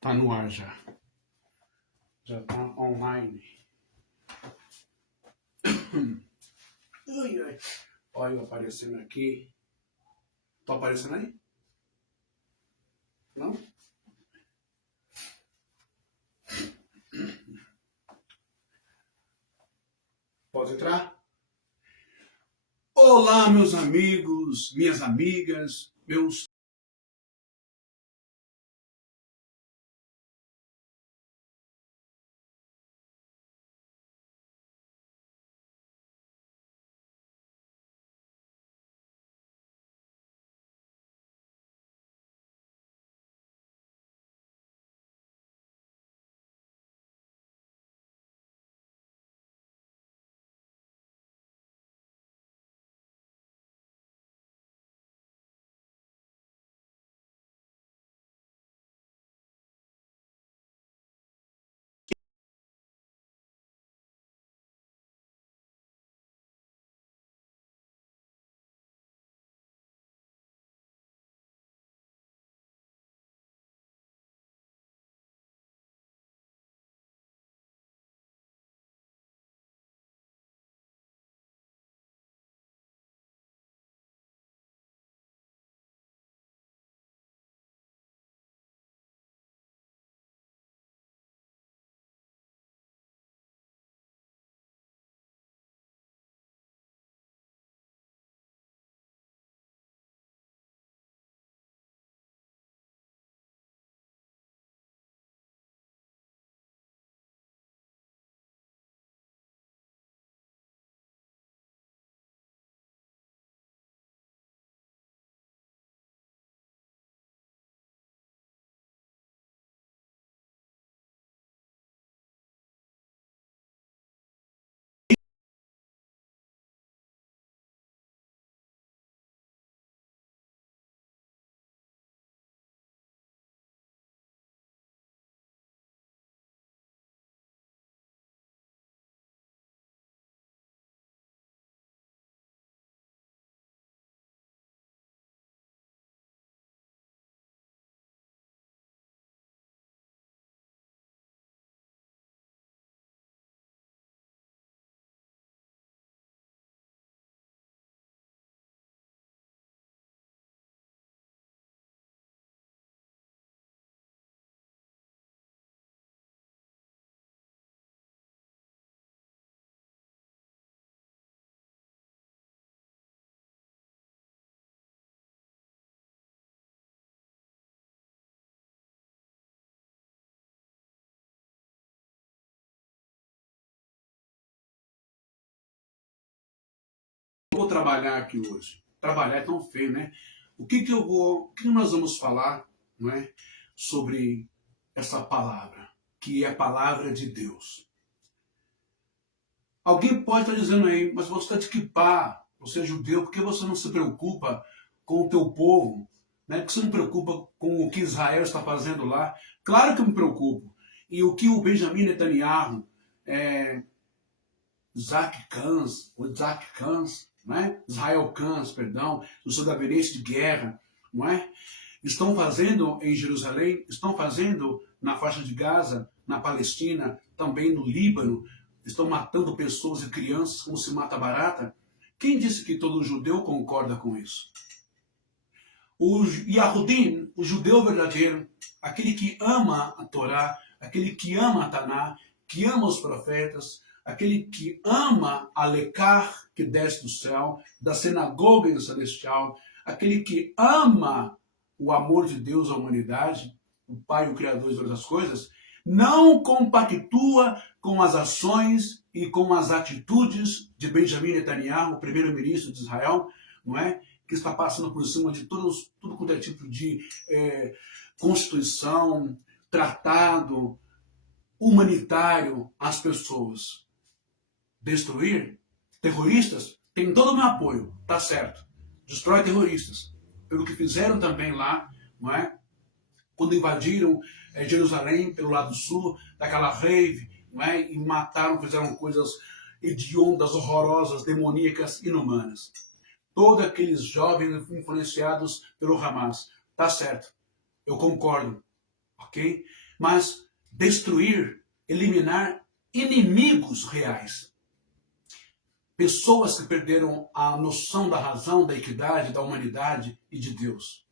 Tá no ar já. Já tá online. Ai, ai. Olha eu aparecendo aqui. Tô aparecendo aí? Não? Pode entrar? Olá, meus amigos, minhas amigas, meus... Eu vou trabalhar aqui hoje. Trabalhar é tão feio, né? O que nós vamos falar, não é? Sobre essa palavra, que é a palavra de Deus. Alguém pode estar dizendo aí, mas você está de kippah, você é judeu, por que você não se preocupa com o teu povo? Né? Por que você não se preocupa com o que Israel está fazendo lá? Claro que eu me preocupo. E o que o Benjamin Netanyahu, Isaac Kans, né? Israel Kans, perdão, o seu gabinete de guerra, não é? Estão fazendo em Jerusalém, estão fazendo na faixa de Gaza, na Palestina, também no Líbano, estão matando pessoas e crianças como se mata barata. Quem disse que todo judeu concorda com isso? O Yahudim, o judeu verdadeiro, aquele que ama a Torá, aquele que ama a Taná, que ama os profetas, aquele que ama a Lekar que desce do céu, da sinagoga celestial, aquele que ama o amor de Deus à humanidade, o Pai, o Criador de todas as coisas, não compactua com as ações e com as atitudes de Benjamin Netanyahu, primeiro-ministro de Israel, não é? Que está passando por cima de tudo quanto é tipo de constituição, tratado humanitário às pessoas. Destruir terroristas tem todo o meu apoio, tá certo. Destrói terroristas. Pelo que fizeram também lá, não é? Quando invadiram Jerusalém pelo lado sul, daquela rave, não é? E mataram, fizeram coisas hediondas, horrorosas, demoníacas, inumanas. Todos aqueles jovens influenciados pelo Hamas. Tá certo, eu concordo, ok? mas destruir, eliminar inimigos reais. Pessoas que perderam a noção da razão, da equidade, da humanidade e de Deus.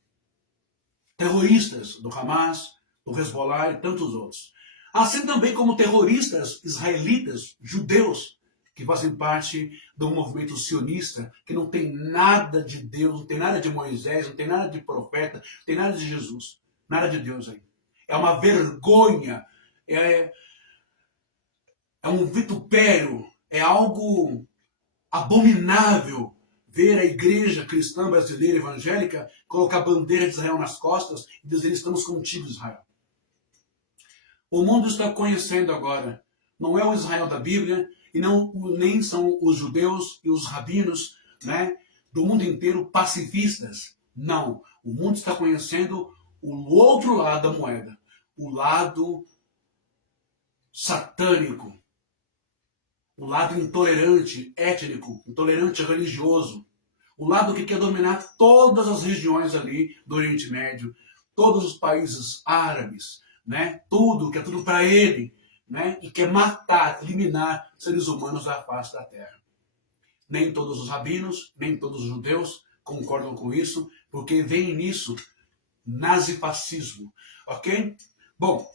Terroristas do Hamas, do Hezbollah e tantos outros. Assim também como terroristas israelitas, judeus, que fazem parte do movimento sionista, que não tem nada de Deus, não tem nada de Moisés, não tem nada de profeta, não tem nada de Jesus, nada de Deus aí. É uma vergonha, é um vitupério, é algo abominável ver a igreja cristã brasileira evangélica colocar a bandeira de Israel nas costas e dizer: estamos contigo, Israel. O mundo está conhecendo agora, não é o Israel da Bíblia, e nem são os judeus e os rabinos, né, do mundo inteiro pacifistas. Não, o mundo está conhecendo o outro lado da moeda, o lado satânico, o lado intolerante, étnico, intolerante religioso, o lado que quer dominar todas as regiões ali do Oriente Médio, todos os países árabes, né? Tudo, que é tudo para ele, né? E quer matar, eliminar seres humanos da face da terra. Nem todos os rabinos, nem todos os judeus concordam com isso, porque vem nisso nazifascismo, ok? Bom,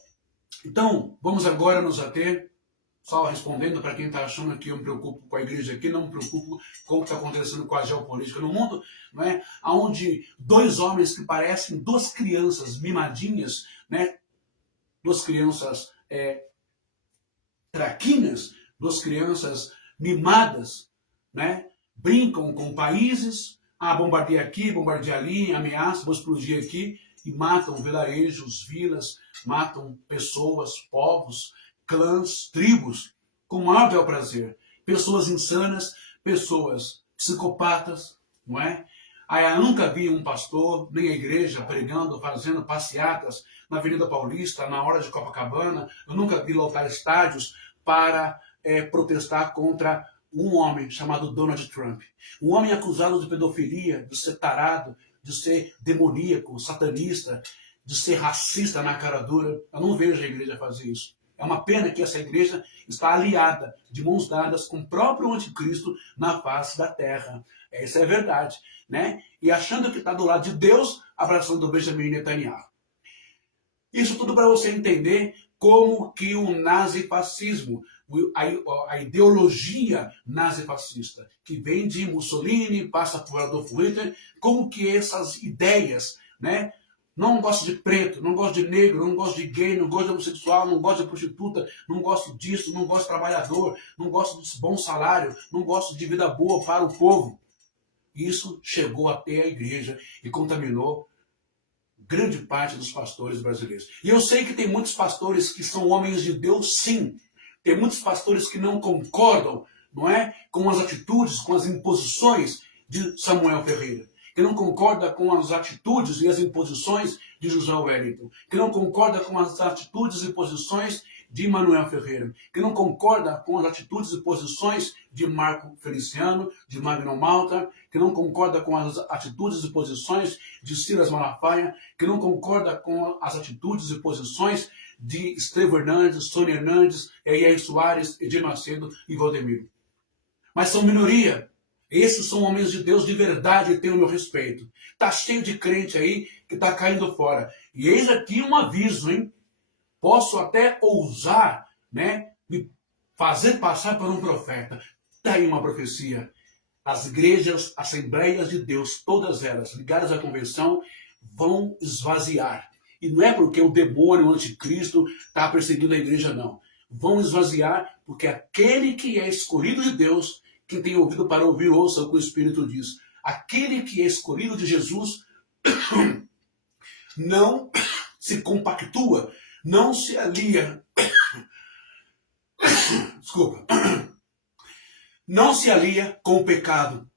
então vamos agora nos ater. Só respondendo para quem está achando que eu me preocupo com a igreja aqui, não me preocupo com o que está acontecendo com a geopolítica no mundo, não é? Onde dois homens que parecem duas crianças mimadinhas, né? Duas crianças traquinas, duas crianças mimadas, né? Brincam com países, bombardeia aqui, bombardeia ali, ameaça, vou explodir aqui, e matam vilarejos, vilas, matam pessoas, povos, clãs, tribos, com maior bel prazer. Pessoas insanas, pessoas psicopatas, não é? Aí eu nunca vi um pastor, nem a igreja, pregando, fazendo passeatas na Avenida Paulista, na hora de Copacabana. Eu nunca vi lotar estádios para protestar contra um homem chamado Donald Trump. Um homem acusado de pedofilia, de ser tarado, de ser demoníaco, satanista, de ser racista na cara dura. Eu não vejo a igreja fazer isso. É uma pena que essa igreja está aliada, de mãos dadas, com o próprio anticristo na face da terra. Essa é a verdade, né? E achando que está do lado de Deus, abraçando o Benjamin Netanyahu. Isso tudo para você entender como que o nazifascismo, a ideologia nazifascista, que vem de Mussolini, passa por Adolf Hitler, como que essas ideias, né? Não gosto de preto, não gosto de negro, não gosto de gay, não gosto de homossexual, não gosto de prostituta, não gosto disso, não gosto de trabalhador, não gosto de bom salário, não gosto de vida boa para o povo. Isso chegou até a igreja e contaminou grande parte dos pastores brasileiros. E eu sei que tem muitos pastores que são homens de Deus, sim. Tem muitos pastores que não concordam, não é, com as atitudes, com as imposições de Samuel Ferreira, que não concorda com as atitudes e as imposições de José Wellington, que não concorda com as atitudes e posições de Manuel Ferreira, que não concorda com as atitudes e posições de Marco Feliciano, de Magno Malta, que não concorda com as atitudes e posições de Silas Malafaia, que não concorda com as atitudes e posições de Estevão Hernandes, Sônia Hernandes, Eyair Soares, Edir Macedo e Valdemiro. Mas são minoria. Esses são homens de Deus de verdade e têm o meu respeito. Tá cheio de crente aí que tá caindo fora. E eis aqui um aviso, hein? Posso até ousar, né, me fazer passar por um profeta. Tá aí uma profecia. As igrejas, assembleias de Deus, todas elas ligadas à convenção, vão esvaziar. E não é porque o demônio, o anticristo, está perseguindo a igreja, não. Vão esvaziar porque aquele que é escolhido de Deus, quem tem ouvido para ouvir, ouça o que o Espírito diz. Aquele que é escolhido de Jesus não se compactua, não se alia. Desculpa. Não se alia com o pecado,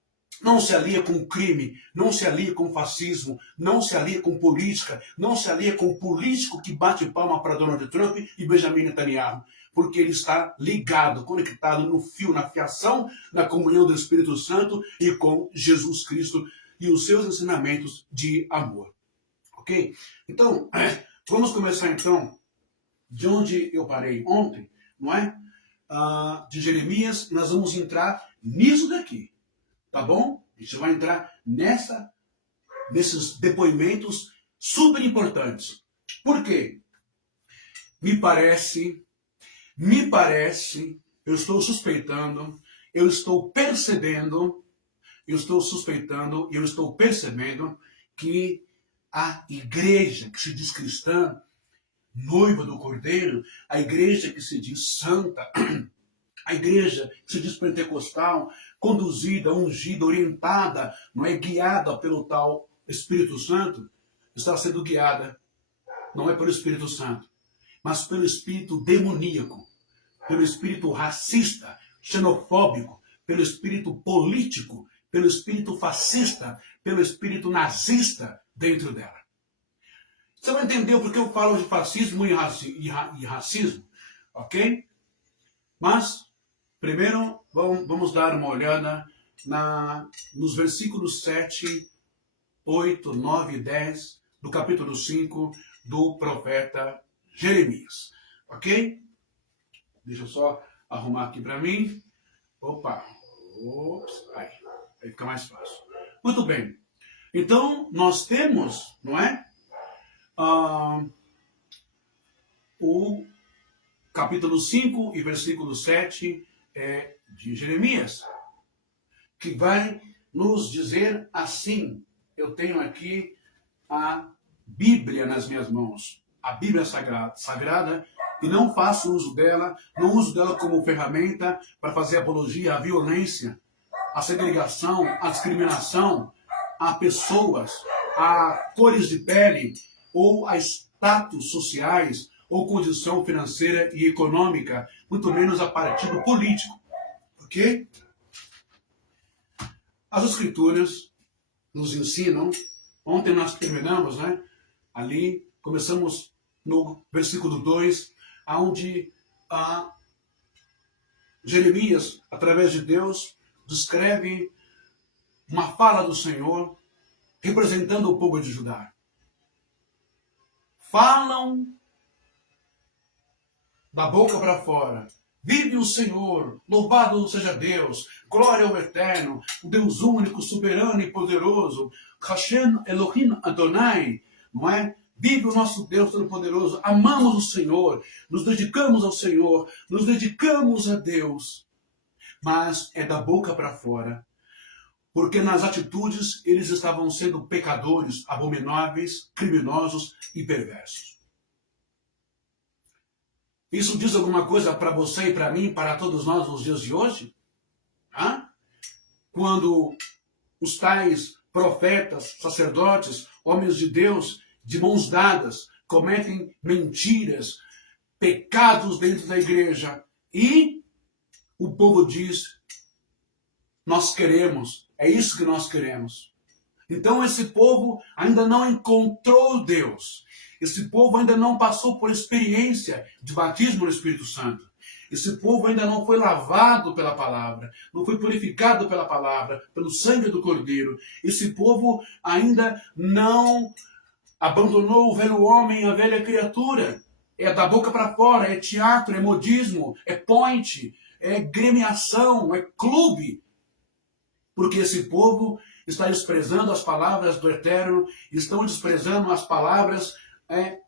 não se alia com o crime, não se alia com o fascismo, não se alia com política, não se alia com o político que bate palma para Donald Trump e Benjamin Netanyahu, porque ele está ligado, conectado no fio, na fiação, na comunhão do Espírito Santo e com Jesus Cristo e os seus ensinamentos de amor. Ok? Então, vamos começar então de onde eu parei ontem, não é? De Jeremias, e nós vamos entrar nisso daqui, tá bom? A gente vai entrar nesses depoimentos super importantes. Por quê? Me parece, eu estou suspeitando, eu estou percebendo, eu estou suspeitando, eu estou percebendo que a igreja que se diz cristã, noiva do Cordeiro, a igreja que se diz santa, a igreja que se diz pentecostal, conduzida, ungida, orientada, não é guiada pelo tal Espírito Santo, está sendo guiada, não é pelo Espírito Santo, mas pelo espírito demoníaco, pelo espírito racista, xenofóbico, pelo espírito político, pelo espírito fascista, pelo espírito nazista dentro dela. Você vai entender porque eu falo de fascismo e racismo, ok? Mas, primeiro, vamos dar uma olhada nos versículos 7, 8, 9 e 10 do capítulo 5 do profeta Jeremias, ok? Deixa eu só arrumar aqui para mim. Opa, aí fica mais fácil. Muito bem. Então, nós temos, não é? O capítulo 5 e versículo 7 de Jeremias, que vai nos dizer assim. Eu tenho aqui a Bíblia nas minhas mãos, a Bíblia sagrada, e não faço uso dela, não uso dela como ferramenta para fazer apologia à violência, à segregação, à discriminação, a pessoas, a cores de pele, ou a status sociais, ou condição financeira e econômica, muito menos a partido político. Porque as Escrituras nos ensinam, ontem nós terminamos, né? Ali, começamos no versículo 2, onde Jeremias, através de Deus, descreve uma fala do Senhor, representando o povo de Judá. Falam da boca para fora. Vive o Senhor, louvado seja Deus, glória ao Eterno, o Deus único, soberano e poderoso, Hashem Elohim Adonai, não é? Vive o nosso Deus Todo-Poderoso, amamos o Senhor, nos dedicamos ao Senhor, nos dedicamos a Deus. Mas é da boca para fora, porque nas atitudes eles estavam sendo pecadores, abomináveis, criminosos e perversos. Isso diz alguma coisa para você e para mim, para todos nós nos dias de hoje? Quando os tais profetas, sacerdotes, homens de Deus, de mãos dadas, cometem mentiras, pecados dentro da igreja, e o povo diz, nós queremos, é isso que nós queremos. Então esse povo ainda não encontrou Deus. Esse povo ainda não passou por experiência de batismo no Espírito Santo. Esse povo ainda não foi lavado pela palavra, não foi purificado pela palavra, pelo sangue do Cordeiro. Esse povo ainda não abandonou o velho homem, a velha criatura. É da boca para fora, é teatro, é modismo, é point, é gremiação, é clube. Porque esse povo está desprezando as palavras do Eterno, estão desprezando as palavras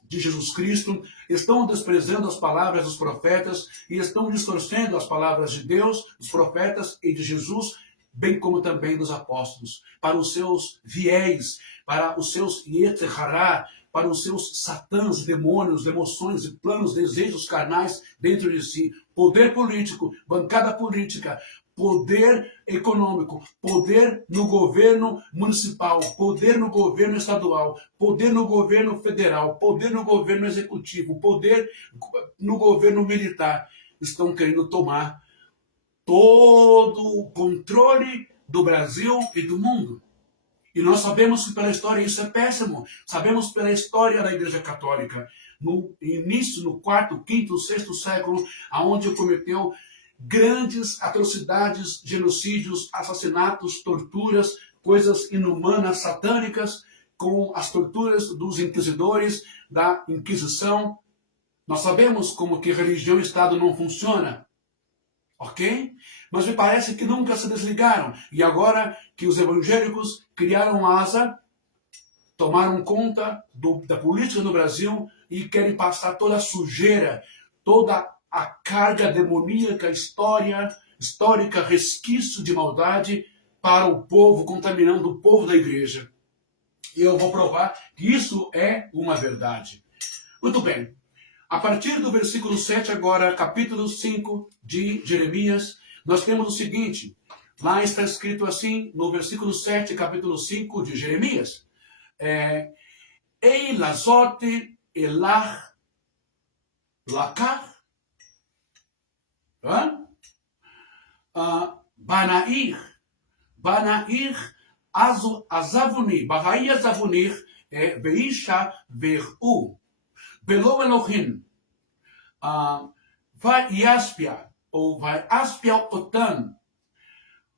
de Jesus Cristo, estão desprezando as palavras dos profetas e estão distorcendo as palavras de Deus, dos profetas e de Jesus, bem como também dos apóstolos, para os seus viés, para os seus yetzirah, para os seus satãs, demônios, emoções e planos, desejos carnais dentro de si. Poder político, bancada política, poder econômico, poder no governo municipal, poder no governo estadual, poder no governo federal, poder no governo executivo, poder no governo militar. Estão querendo tomar todo o controle do Brasil e do mundo. E nós sabemos que pela história isso é péssimo. Sabemos pela história da Igreja Católica, no início, no 4º, 5º, 6º século, aonde cometeu grandes atrocidades, genocídios, assassinatos, torturas, coisas inumanas, satânicas, com as torturas dos inquisidores, da Inquisição, Nós sabemos como que religião e Estado não funciona, ok? Mas me parece que nunca se desligaram. E agora que os evangélicos criaram asa, tomaram conta da política no Brasil e querem passar toda a sujeira, toda a carga demoníaca, histórica, resquício de maldade para o povo, contaminando o povo da igreja. E eu vou provar que isso é uma verdade. Muito bem. A partir do versículo 7, agora, capítulo 5 de Jeremias, nós temos o seguinte. Lá está escrito assim, no versículo 7, capítulo 5 de Jeremias. Ei lazote elach lakar Banair azavuni, Bahai azavunir, Veisha ver'u, Belo Elohim, vai yaspia, ou vai aspia otan,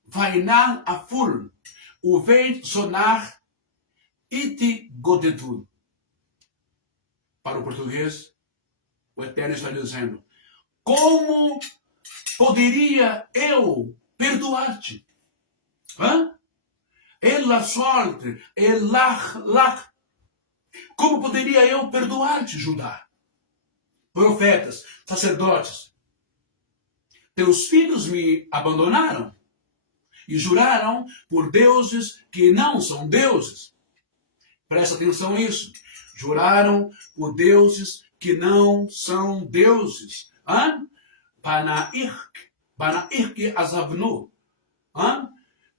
vai nan aful, uvei sonar iti godedul. Para o português, o Eterno está dizendo, como poderia eu perdoar-te? Ela sorte, elach. Como poderia eu perdoar-te, Judá? Profetas, sacerdotes, teus filhos me abandonaram e juraram por deuses que não são deuses. Presta atenção nisso. Juraram por deuses que não são deuses. Banair azavnu.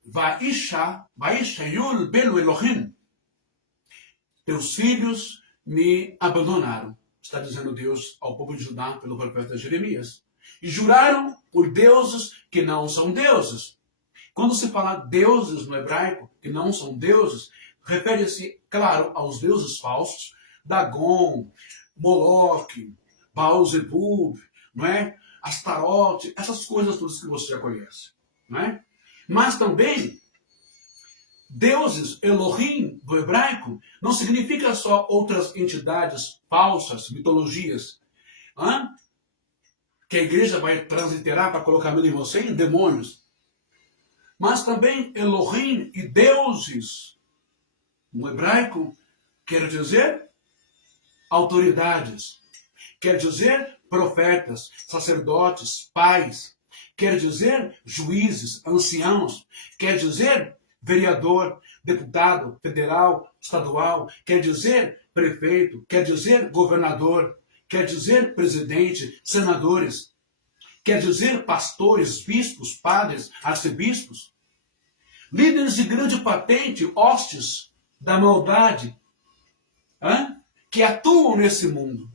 Vaisha yul belo Elohim. Teus filhos me abandonaram, está dizendo Deus ao povo de Judá pelo profeta Jeremias. E juraram por deuses que não são deuses. Quando se fala deuses no hebraico, que não são deuses, refere-se, claro, aos deuses falsos, Dagon, Moloque, Baal-zebub, não é? Astarote, essas coisas todas que você já conhece. Não é? Mas também, deuses, Elohim, do hebraico, não significa só outras entidades falsas, mitologias, que a igreja vai transliterar para colocar medo em você, em demônios. Mas também Elohim e deuses, no hebraico, quer dizer autoridades, quer dizer profetas, sacerdotes, pais, quer dizer juízes, anciãos, quer dizer vereador, deputado federal, estadual, quer dizer prefeito, quer dizer governador, quer dizer presidente, senadores, quer dizer pastores, bispos, padres, arcebispos, líderes de grande patente, hostes da maldade, que atuam nesse mundo.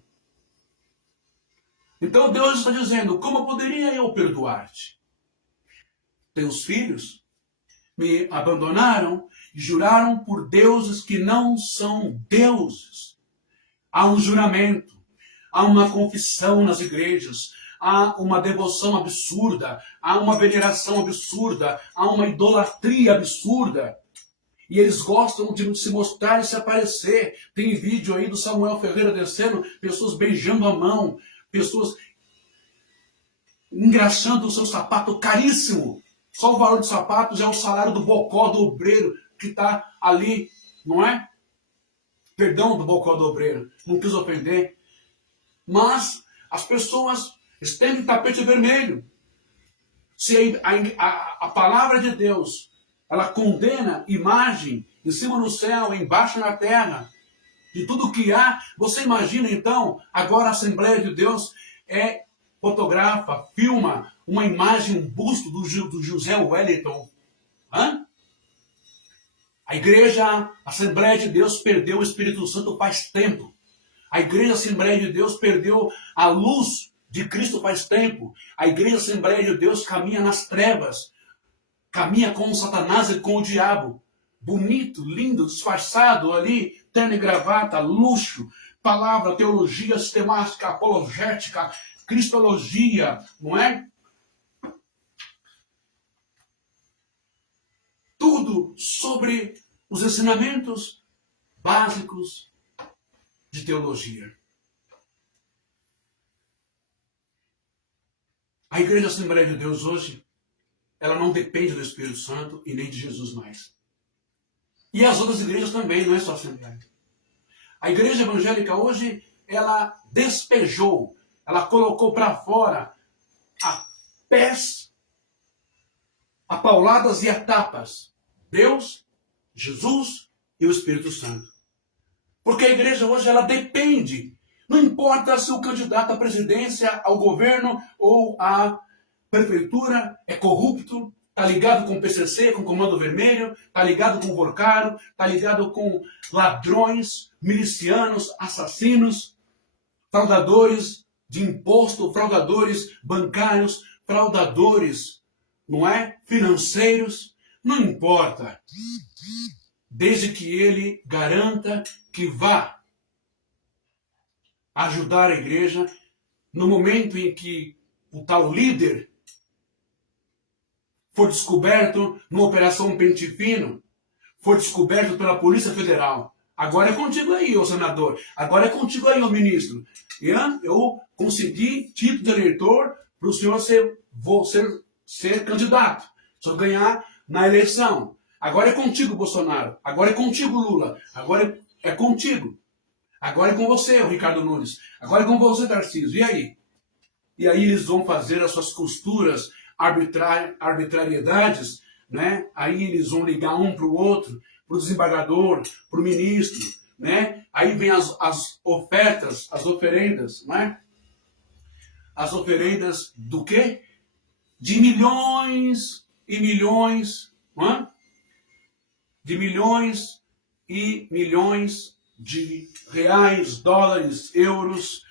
Então Deus está dizendo, como poderia eu perdoar-te? Teus filhos me abandonaram e juraram por deuses que não são deuses. Há um juramento, há uma confissão nas igrejas, há uma devoção absurda, há uma veneração absurda, há uma idolatria absurda. E eles gostam de se mostrar e se aparecer. Tem vídeo aí do Samuel Ferreira descendo, pessoas beijando a mão, pessoas engraxando o seu sapato caríssimo. Só o valor do sapato já é o salário do bocó do obreiro que está ali, não é? Perdão do bocó do obreiro, não quis ofender. Mas as pessoas estendem tapete vermelho. Se a palavra de Deus, ela condena imagem em cima no céu, embaixo na terra, de tudo que há, você imagina então, agora a Assembleia de Deus fotografa, filma uma imagem, um busto do José Wellington. A igreja, a Assembleia de Deus perdeu o Espírito Santo faz tempo. A igreja Assembleia de Deus perdeu a luz de Cristo faz tempo. A igreja Assembleia de Deus caminha nas trevas. Caminha com o Satanás e com o diabo. Bonito, lindo, disfarçado ali, terno e gravata, luxo, palavra, teologia sistemática, apologética, cristologia, não é? Tudo sobre os ensinamentos básicos de teologia. A Igreja Assembleia de Deus hoje, ela não depende do Espírito Santo e nem de Jesus mais. E as outras igrejas também, não é só a Assembleia. A igreja evangélica hoje, ela despejou, ela colocou para fora a pés, a pauladas e a tapas. Deus, Jesus e o Espírito Santo. Porque a igreja hoje, ela depende. Não importa se o candidato à presidência, ao governo ou à prefeitura é corrupto, está ligado com o PCC, com o Comando Vermelho, está ligado com o Vorcaro, está ligado com ladrões, milicianos, assassinos, fraudadores de imposto, fraudadores bancários, fraudadores, não é? Financeiros. Não importa. Desde que ele garanta que vá ajudar a igreja no momento em que o tal líder for descoberto numa operação pente fino, for descoberto pela Polícia Federal. Agora é contigo aí, ô senador. Agora é contigo aí, ô ministro. Eu consegui título de eleitor para o senhor ser candidato. Se eu ganhar na eleição. Agora é contigo, Bolsonaro. Agora é contigo, Lula. Agora é contigo. Agora é com você, o Ricardo Nunes. Agora é com você, Tarcísio. E aí? E aí eles vão fazer as suas costuras, arbitrariedades, né? Aí eles vão ligar um para o outro, para o desembargador, para o ministro, né? Aí vem as ofertas, as oferendas, né? As oferendas do quê? De milhões e milhões, né? De milhões e milhões de reais, dólares, euros,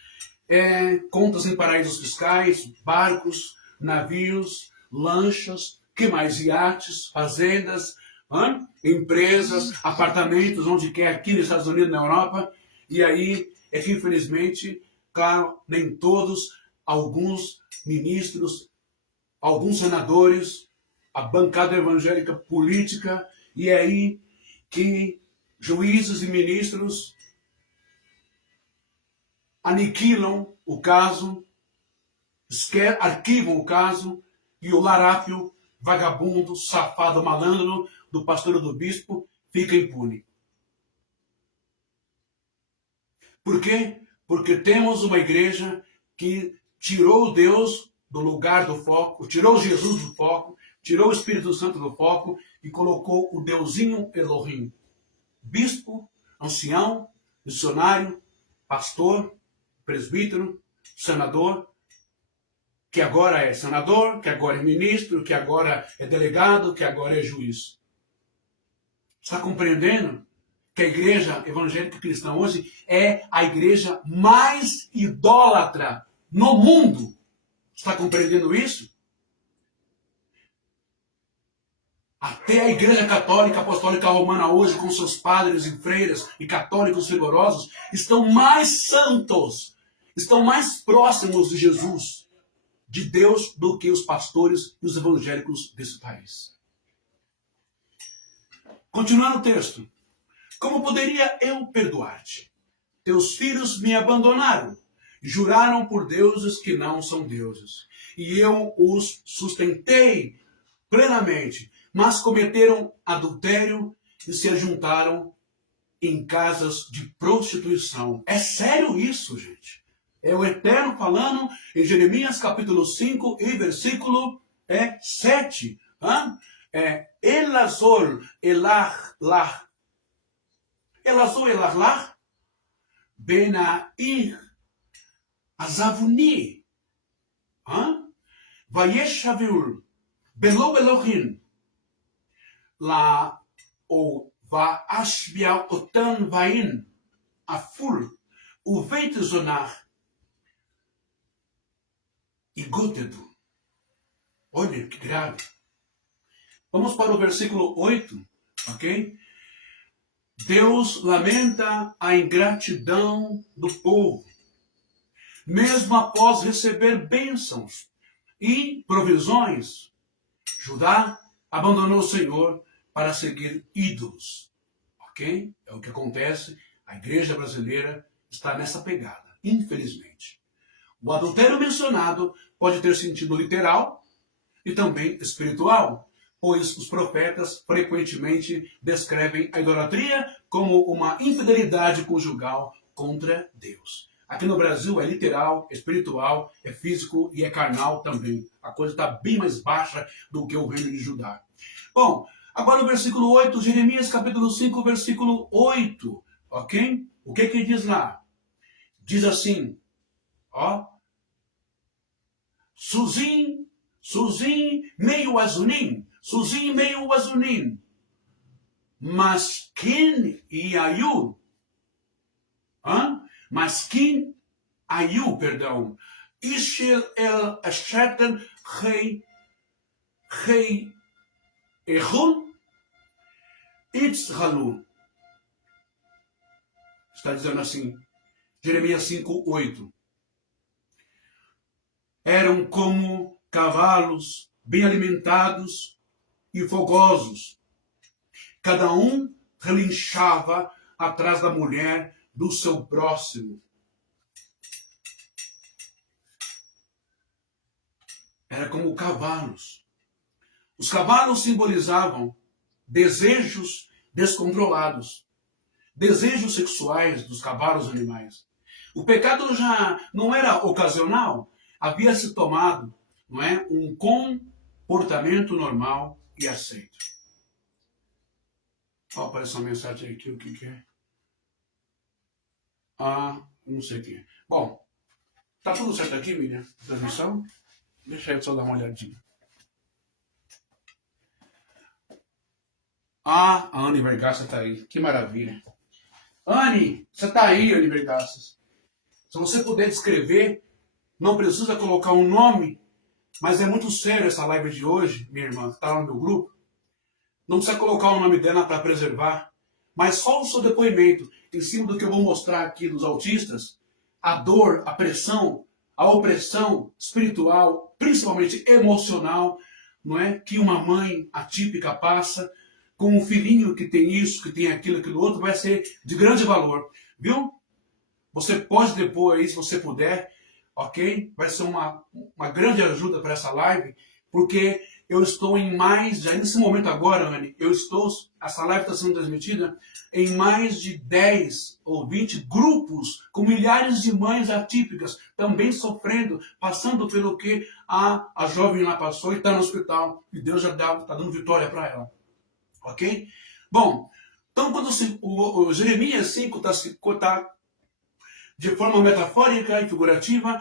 contas em paraísos fiscais, barcos, navios, lanchas, que mais? Iates, fazendas, empresas, apartamentos, onde quer, aqui nos Estados Unidos, na Europa. E aí é que, infelizmente, claro, nem todos, alguns ministros, alguns senadores, a bancada evangélica política, e é aí que juízes e ministros aniquilam o caso, arquivam o caso, e o larápio, vagabundo, safado, malandro do pastor ou do bispo fica impune. Por quê? Porque temos uma igreja que tirou Deus do lugar do foco, tirou Jesus do foco, tirou o Espírito Santo do foco e colocou o deusinho Elohim. Bispo, ancião, missionário, pastor, presbítero, senador, que agora é senador, que agora é ministro, que agora é delegado, que agora é juiz. Está compreendendo que a igreja evangélica cristã hoje é a igreja mais idólatra no mundo? Está compreendendo isso? Até a Igreja Católica Apostólica Romana hoje, com seus padres e freiras e católicos fervorosos, estão mais santos, estão mais próximos de Jesus, de Deus, do que os pastores e os evangélicos desse país. Continuando o texto. Como poderia eu perdoar-te? Teus filhos me abandonaram, juraram por deuses que não são deuses, e eu os sustentei plenamente, mas cometeram adultério e se ajuntaram em casas de prostituição. É sério isso, gente. É o Eterno falando em Jeremias capítulo 5 e versículo 7. Elazor elah lach. Elazor elah lach. Benair azavuni. Vayeshavul. Belo Elohim. La o va ashbia otan vain. Aful. Uveit zonar. E gotedo. Olha que grave. Vamos para o versículo 8, ok? Deus lamenta a ingratidão do povo, mesmo após receber bênçãos e provisões. Judá abandonou o Senhor para seguir ídolos, ok? É o que acontece. A igreja brasileira está nessa pegada, infelizmente. O adultério mencionado pode ter sentido literal e também espiritual, pois os profetas frequentemente descrevem a idolatria como uma infidelidade conjugal contra Deus. Aqui no Brasil é literal, é espiritual, é físico e é carnal também. A coisa está bem mais baixa do que o reino de Judá. Bom, agora o versículo 8, Jeremias capítulo 5, versículo 8, ok? O que diz lá? Diz assim, ó, Suzim, Suzim meio azunim, Suzim meio azunim, Maskin e Ayu, Maskin Ayu, perdão, Ishel el Ashatan Rei Ehun Itzhalu. Está dizendo assim, Jeremias 5:8. Eram como cavalos bem alimentados e fogosos. Cada um relinchava atrás da mulher do seu próximo. Era como cavalos. Os cavalos simbolizavam desejos descontrolados, desejos sexuais dos cavalos animais. O pecado já não era ocasional, havia se tomado, não é, um comportamento normal e aceito. Ó, apareceu uma mensagem aqui, o que é? Não sei o que é. Bom, tá tudo certo aqui, Miriam? Transmissão? Deixa eu só dar uma olhadinha. A Anne Vergaça tá aí. Que maravilha. Anne, você tá aí, Anne Vergaça. Se você puder descrever, não precisa colocar um nome, mas é muito sério essa live de hoje, minha irmã, que tá lá no meu grupo. Não precisa colocar o nome dela para preservar, mas só o seu depoimento em cima do que eu vou mostrar aqui dos autistas, a dor, a pressão, a opressão espiritual, principalmente emocional, não é, que uma mãe atípica passa com um filhinho que tem isso, que tem aquilo, aquilo outro, vai ser de grande valor, viu? Você pode depois, se você puder, ok? Vai ser uma grande ajuda para essa live, porque eu estou em mais, já nesse momento agora, Anne, essa live está sendo transmitida em mais de 10 ou 20 grupos com milhares de mães atípicas, também sofrendo, passando pelo que a jovem lá passou e está no hospital. E Deus já está dando vitória para ela. Ok? Bom, então quando o Jeremias 5 está de forma metafórica e figurativa,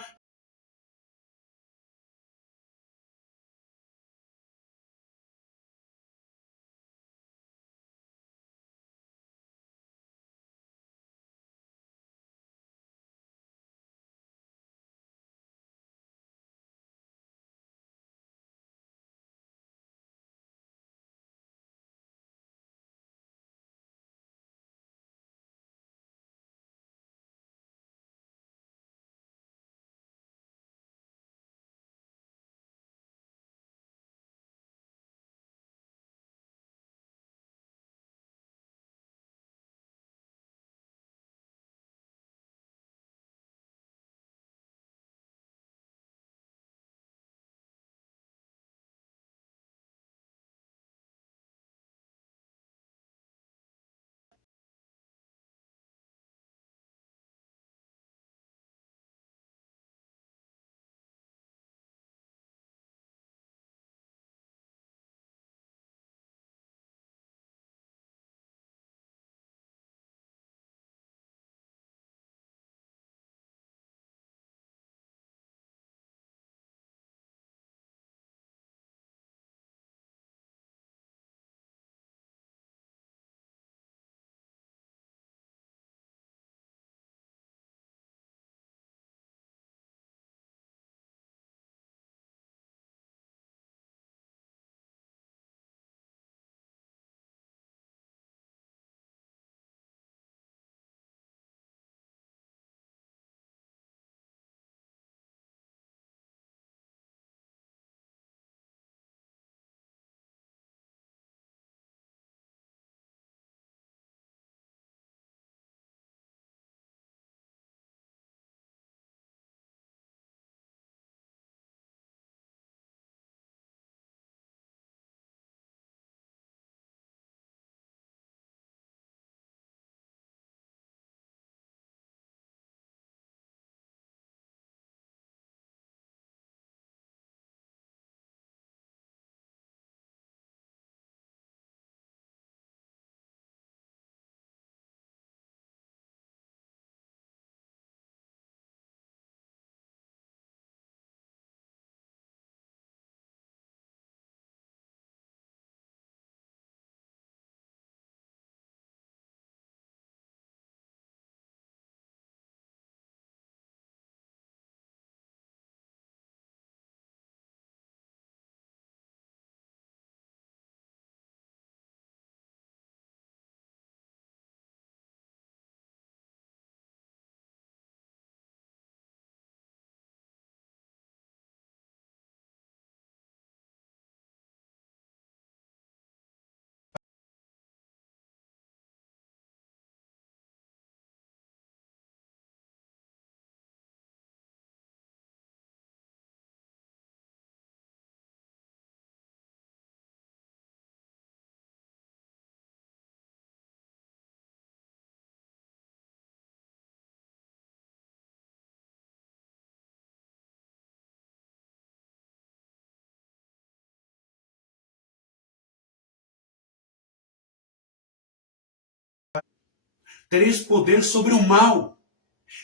tereis poder sobre o mal.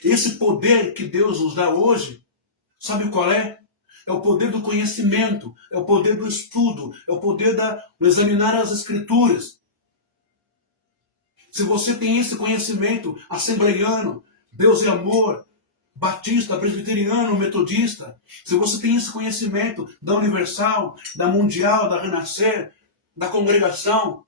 Esse poder que Deus nos dá hoje, sabe qual é? É o poder do conhecimento, é o poder do estudo, é o poder do examinar as Escrituras. Se você tem esse conhecimento assembleiano, Deus é amor, batista, presbiteriano, metodista, se você tem esse conhecimento da Universal, da Mundial, da Renascer, da congregação,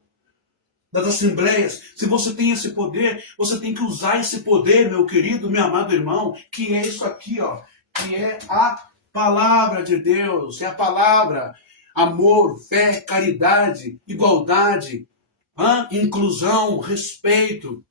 das assembleias, se você tem esse poder, você tem que usar esse poder, meu querido, meu amado irmão, que é isso aqui, ó, que é a palavra de Deus, é a palavra, amor, fé, caridade, igualdade, inclusão, respeito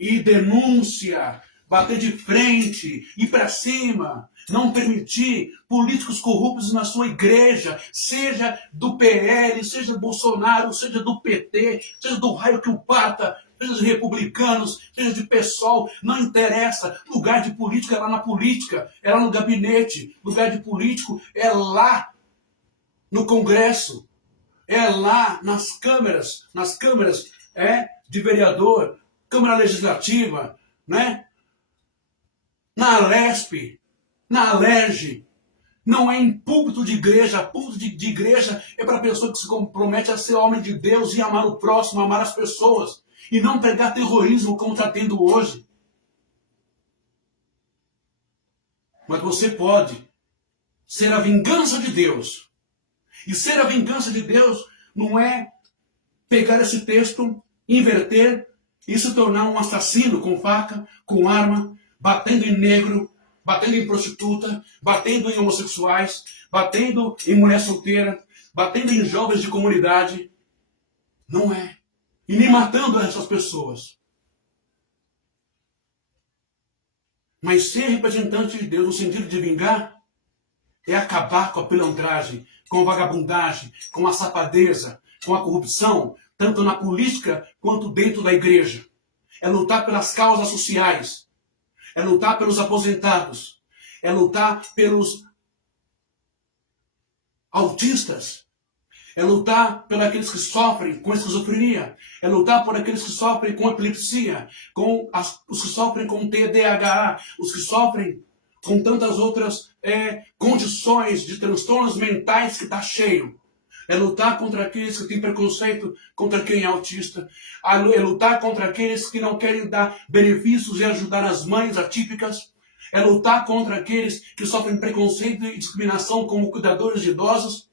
e denúncia, bater de frente, ir para cima, não permitir políticos corruptos na sua igreja, seja do PL, seja do Bolsonaro, seja do PT, seja do raio que o pata, seja de republicanos, seja de PSOL, não interessa. Lugar de político é lá na política, é lá no gabinete. Lugar de político é lá no Congresso, é lá nas câmeras de vereador, Câmara Legislativa, né? Na Alesp, na Alerj. Não é em púlpito de igreja. Púlpito de igreja é para a pessoa que se compromete a ser homem de Deus e amar o próximo, amar as pessoas. E não pregar terrorismo como está tendo hoje. Mas você pode ser a vingança de Deus. E ser a vingança de Deus não é pegar esse texto, inverter e se tornar um assassino com faca, com arma, batendo em negro, batendo em prostituta, batendo em homossexuais, batendo em mulher solteira, batendo em jovens de comunidade. Não é. E nem matando essas pessoas. Mas ser representante de Deus no sentido de vingar é acabar com a pilantragem, com a vagabundagem, com a safadeza, com a corrupção, tanto na política quanto dentro da igreja. É lutar pelas causas sociais. É lutar pelos aposentados. É lutar pelos autistas. É lutar por aqueles que sofrem com esquizofrenia. É lutar por aqueles que sofrem com epilepsia. Os que sofrem com TDAH. Os que sofrem com tantas outras condições de transtornos mentais que está cheio. É lutar contra aqueles que têm preconceito contra quem é autista. É lutar contra aqueles que não querem dar benefícios e ajudar as mães atípicas. É lutar contra aqueles que sofrem preconceito e discriminação como cuidadores de idosos,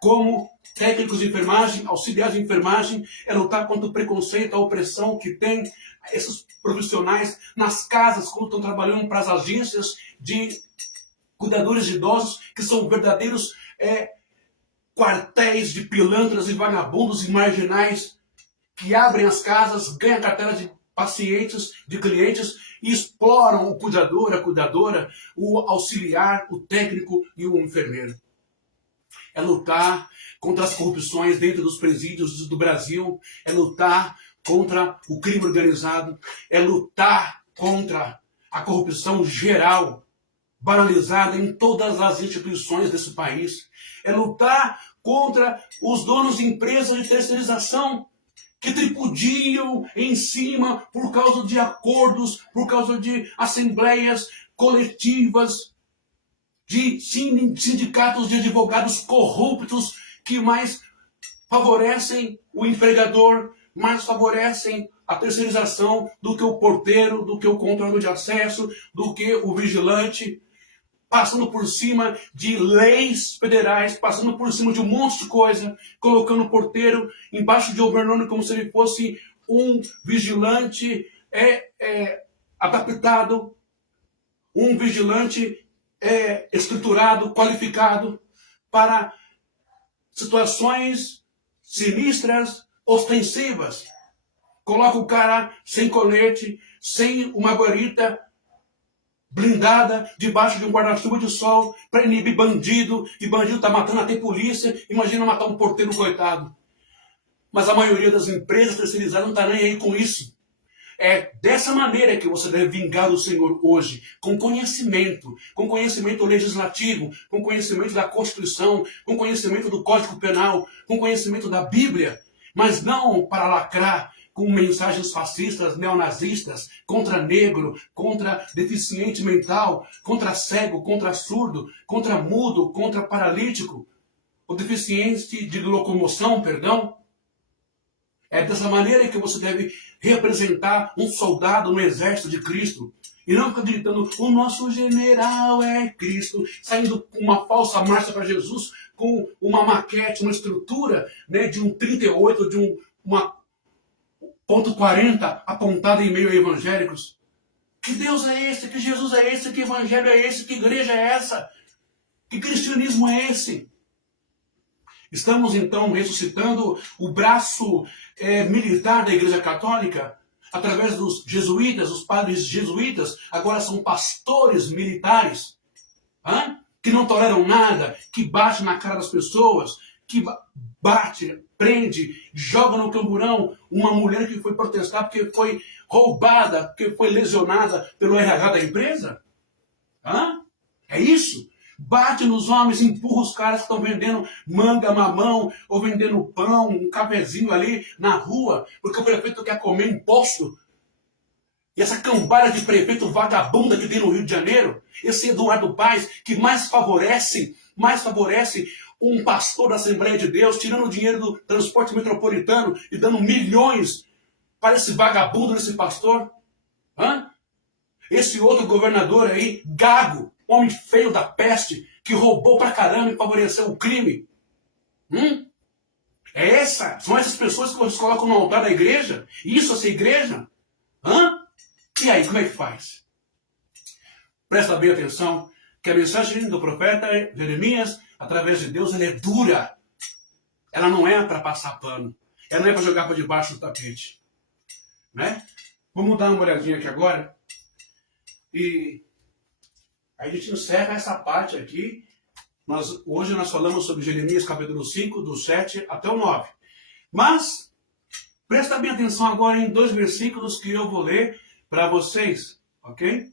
como técnicos de enfermagem, auxiliares de enfermagem. É lutar contra o preconceito, a opressão que tem esses profissionais nas casas, quando estão trabalhando para as agências de cuidadores de idosos, que são verdadeiros quartéis de pilantras e vagabundos e marginais que abrem as casas, ganham carteira de pacientes, de clientes e exploram o cuidador, a cuidadora, o auxiliar, o técnico e o enfermeiro. É lutar contra as corrupções dentro dos presídios do Brasil, é lutar contra o crime organizado, é lutar contra a corrupção geral, banalizada em todas as instituições desse país. É lutar contra os donos de empresas de terceirização que tripudiam em cima por causa de acordos, por causa de assembleias coletivas, de sindicatos de advogados corruptos que mais favorecem o empregador, mais favorecem a terceirização do que o porteiro, do que o controlador de acesso, do que o vigilante, passando por cima de leis federais, passando por cima de um monte de coisa, colocando o porteiro embaixo de overrun como se ele fosse um vigilante adaptado, um vigilante estruturado, qualificado para situações sinistras, ostensivas. Coloca o cara sem colete, sem uma guarita blindada, debaixo de um guarda-chuva de sol, para inibir bandido, e bandido está matando até polícia. Imagina matar um porteiro coitado. Mas a maioria das empresas terceirizadas não está nem aí com isso. É dessa maneira que você deve vingar o Senhor hoje, com conhecimento legislativo, com conhecimento da Constituição, com conhecimento do Código Penal, com conhecimento da Bíblia, mas não para lacrar com mensagens fascistas, neonazistas, contra negro, contra deficiente mental, contra cego, contra surdo, contra mudo, contra paralítico, o deficiente de locomoção, perdão. É dessa maneira que você deve representar um soldado no exército de Cristo. E não ficar gritando, o nosso general é Cristo, saindo com uma falsa marcha para Jesus, com uma maquete, uma estrutura, né, de um 38, de uma ponto 40 apontada em meio a evangélicos. Que Deus é esse? Que Jesus é esse? Que evangelho é esse? Que igreja é essa? Que cristianismo é esse? Estamos então ressuscitando o braço militar da Igreja Católica, através dos jesuítas, os padres jesuítas, agora são pastores militares, que não toleram nada, que bate na cara das pessoas, que bate, prende, joga no camburão uma mulher que foi protestar porque foi roubada, porque foi lesionada pelo RH da empresa. É isso? Bate nos homens, empurra os caras que estão vendendo manga, mamão, ou vendendo pão, um cafezinho ali na rua, porque o prefeito quer comer imposto. E essa cambada de prefeito vagabunda que tem no Rio de Janeiro, esse Eduardo Paes, que mais favorece um pastor da Assembleia de Deus, tirando o dinheiro do transporte metropolitano e dando milhões para esse vagabundo desse pastor. Esse outro governador aí, gago, homem feio da peste, que roubou pra caramba e favoreceu o crime. São essas pessoas que vocês colocam no altar da igreja? Isso, essa igreja? E aí, como é que faz? Presta bem atenção, que a mensagem do profeta Jeremias, através de Deus, ela é dura. Ela não é para passar pano. Ela não é para jogar para debaixo do tapete. Né? Vamos dar uma olhadinha aqui agora. E a gente encerra essa parte aqui. Hoje nós falamos sobre Jeremias capítulo 5, do 7 até o 9. Mas, presta bem atenção agora em 2 versículos que eu vou ler para vocês, ok?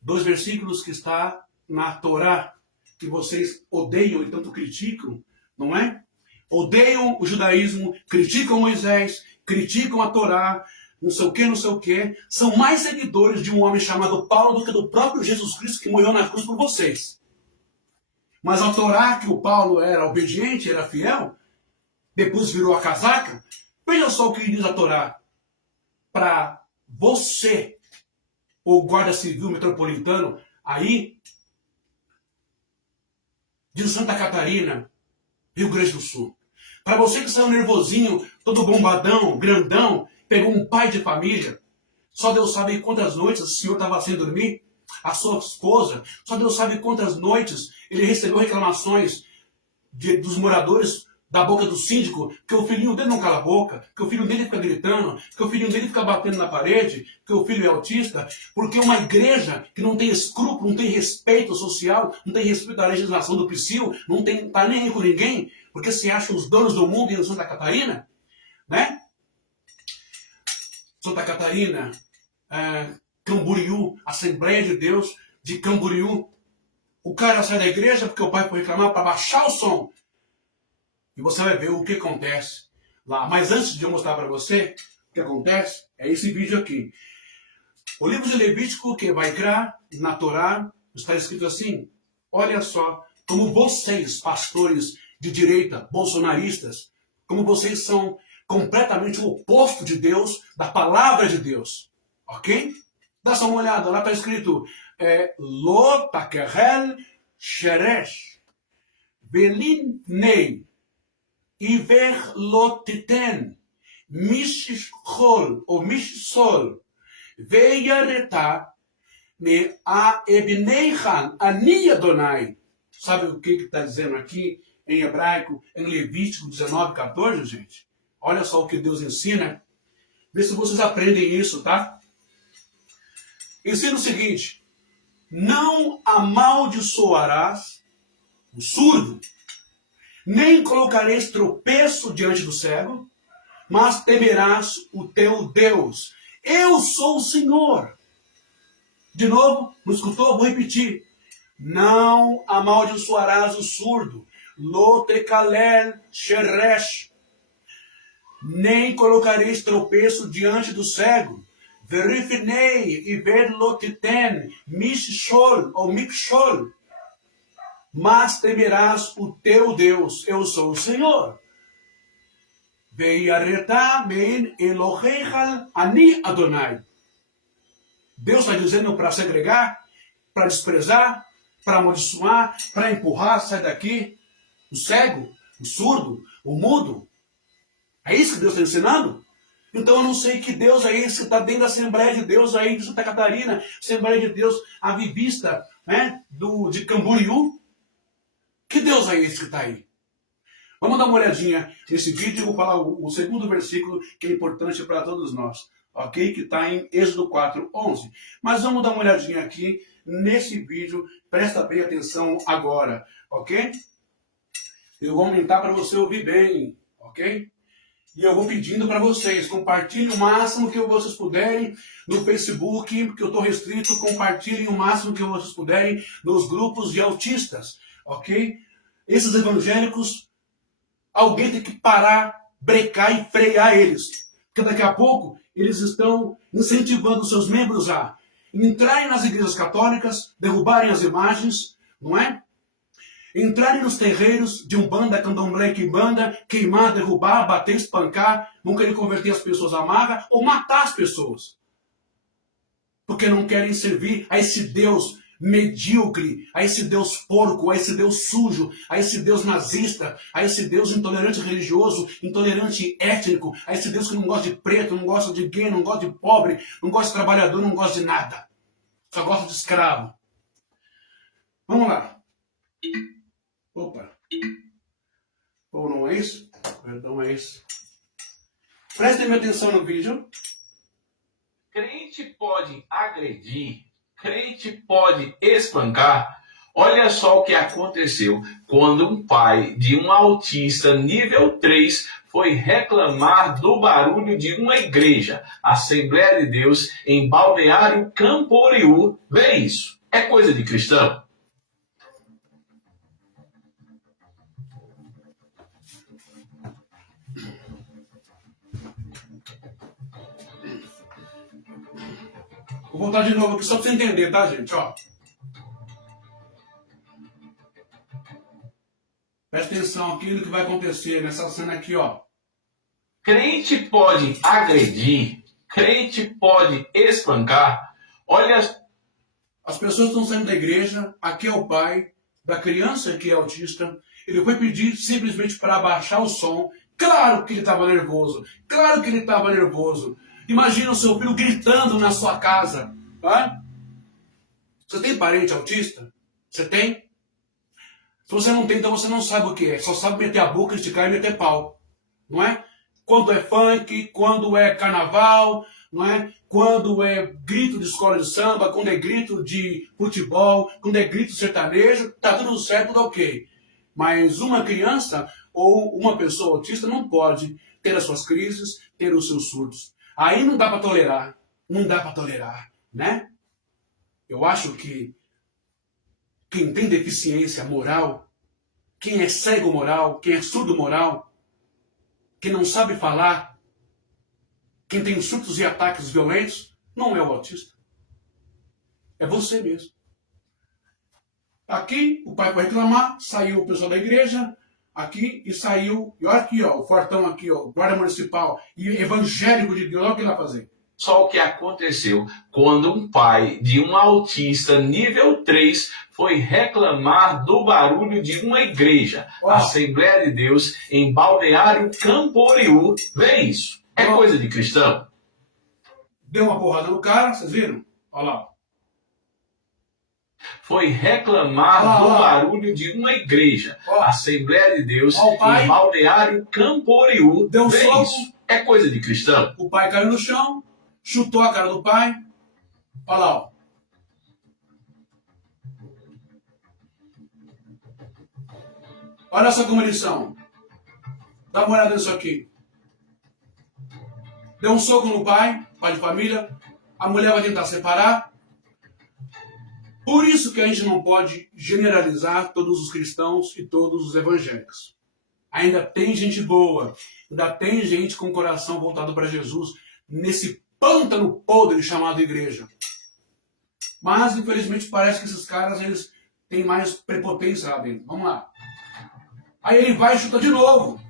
2 versículos que está na Torá, que vocês odeiam e tanto criticam, não é? Odeiam o judaísmo, criticam Moisés, criticam a Torá, não sei o que, são mais seguidores de um homem chamado Paulo do que do próprio Jesus Cristo que morreu na cruz por vocês. Mas a Torá, que o Paulo era obediente, era fiel, depois virou a casaca. Veja só o que diz a Torá. Para você, o guarda civil metropolitano, aí, de Santa Catarina, Rio Grande do Sul. Para você que saiu nervosinho, todo bombadão, grandão, pegou um pai de família, só Deus sabe quantas noites o senhor estava sem dormir, a sua esposa, só Deus sabe quantas noites ele recebeu reclamações dos moradores da boca do síndico, que o filhinho dele não cala a boca, que o filho dele fica gritando, que o filhinho dele fica batendo na parede, que o filho é autista, porque uma igreja que não tem escrúpulo, não tem respeito social, não tem respeito da legislação do PSIL, não está nem aí com ninguém, porque se acham os donos do mundo em Santa Catarina, né? Santa Catarina, Camboriú, Assembleia de Deus de Camboriú. O cara sai da igreja porque o pai foi reclamar para baixar o som. E você vai ver o que acontece lá. Mas antes de eu mostrar para você o que acontece, é esse vídeo aqui. O livro de Levítico, que vai criar na Torá, está escrito assim: olha só como vocês, pastores de direita, bolsonaristas, como vocês são completamente o oposto de Deus, da palavra de Deus. Ok? Dá só uma olhada, lá está escrito Lo takerel sheresh velin nei iver lo titen mishchol ou mishsol veyareta me a ebneichan ani Adonai. Sabe o que está dizendo aqui em hebraico, em Levítico 19, 14, gente? Olha só o que Deus ensina. Vê se vocês aprendem isso, tá? Ensina o seguinte: não amaldiçoarás o surdo, nem colocarás tropeço diante do cego, mas temerás o teu Deus. Eu sou o Senhor. De novo, não escutou? Vou repetir. Não amaldiçoarás o surdo. Lo tekalel sheresh. nem colocareis tropeço diante do cego. Verifinei e ver lotiten, mishol ou mikshol. Mas temerás o teu Deus, eu sou o Senhor. Veiareta mein Eloheichal ani Adonai. Deus está dizendo para segregar, para desprezar, para amaldiçoar, para empurrar, sai daqui. O cego, o surdo, o mudo. É isso que Deus está ensinando? Então eu não sei que Deus é esse que está dentro da Assembleia de Deus aí de Santa Catarina, Assembleia de Deus avivista, né, de Camboriú. Que Deus é esse que está aí? Vamos dar uma olhadinha nesse vídeo e vou falar o segundo versículo que é importante para todos nós, ok? Que está em Êxodo 4:11. Mas vamos dar uma olhadinha aqui nesse vídeo, presta bem atenção agora, ok? Eu vou aumentar para você ouvir bem, ok? E eu vou pedindo para vocês, compartilhem o máximo que vocês puderem no Facebook, porque eu estou restrito, compartilhem o máximo que vocês puderem nos grupos de autistas, ok? Esses evangélicos, alguém tem que parar, brecar e frear eles. Porque daqui a pouco eles estão incentivando seus membros a entrarem nas igrejas católicas, derrubarem as imagens, não é? Entrarem nos terreiros de Umbanda, Candomblé, Quimbanda, queimar, derrubar, bater, espancar, não querem converter as pessoas à marra ou matar as pessoas. Porque não querem servir a esse Deus medíocre, a esse Deus porco, a esse Deus sujo, a esse Deus nazista, a esse Deus intolerante religioso, intolerante étnico, a esse Deus que não gosta de preto, não gosta de gay, não gosta de pobre, não gosta de trabalhador, não gosta de nada. Só gosta de escravo. Vamos lá. Opa. Ou não é isso? Perdão, é isso. Prestem atenção no vídeo. Crente pode agredir, crente pode espancar. Olha só o que aconteceu quando um pai de um autista nível 3 foi reclamar do barulho de uma igreja, Assembleia de Deus, em Balneário Camboriú. Vê isso. É coisa de cristão? Vou voltar de novo aqui só para você entender, tá, gente? Ó. Presta atenção aqui no que vai acontecer nessa cena aqui, ó. Crente pode agredir, crente pode espancar. Olha, as pessoas estão saindo da igreja, aqui é o pai da criança que é autista, ele foi pedir simplesmente para abaixar o som. Claro que ele estava nervoso, claro que ele estava nervoso. Imagina o seu filho gritando na sua casa. Tá? Você tem parente autista? Você tem? Se você não tem, então você não sabe o que é. Só sabe meter a boca, esticar e meter pau. Não é? Quando é funk, quando é carnaval, não é? Quando é grito de escola de samba, quando é grito de futebol, quando é grito sertanejo, tá tudo certo, tudo ok. Mas uma criança ou uma pessoa autista não pode ter as suas crises, ter os seus surtos. Aí não dá para tolerar. Não dá para tolerar, né? Eu acho que quem tem deficiência moral, quem é cego moral, quem é surdo moral, quem não sabe falar, quem tem surtos e ataques violentos, não é o autista. É você mesmo. Aqui, o pai foi reclamar, saiu o pessoal da igreja, aqui, e saiu, e olha aqui, ó, o fortão aqui, ó, guarda municipal, e evangélico de Deus, olha o que ele vai fazer. Só o que aconteceu quando um pai de um autista nível 3 foi reclamar do barulho de uma igreja, Assembleia de Deus, em Balneário Camboriú. Vê isso. É coisa de cristão? Deu uma porrada no cara, vocês viram? Olha lá. Foi reclamar do barulho de uma igreja, Assembleia de Deus, em Balneário Camboriú. Deu um Vê soco. isso. É coisa de cristão? O pai caiu no chão, chutou a cara do pai. Olha lá, ó. Olha só como eles são. Dá uma olhada nisso aqui. Deu um soco no pai de família. A mulher vai tentar separar. Por isso que a gente não pode generalizar todos os cristãos e todos os evangélicos. ainda tem gente boa, ainda tem gente com o coração voltado para Jesus nesse pântano podre chamado igreja. Mas, infelizmente, parece que esses caras eles têm mais prepotência lá dentro. Vamos lá. Aí ele vai e chuta de novo.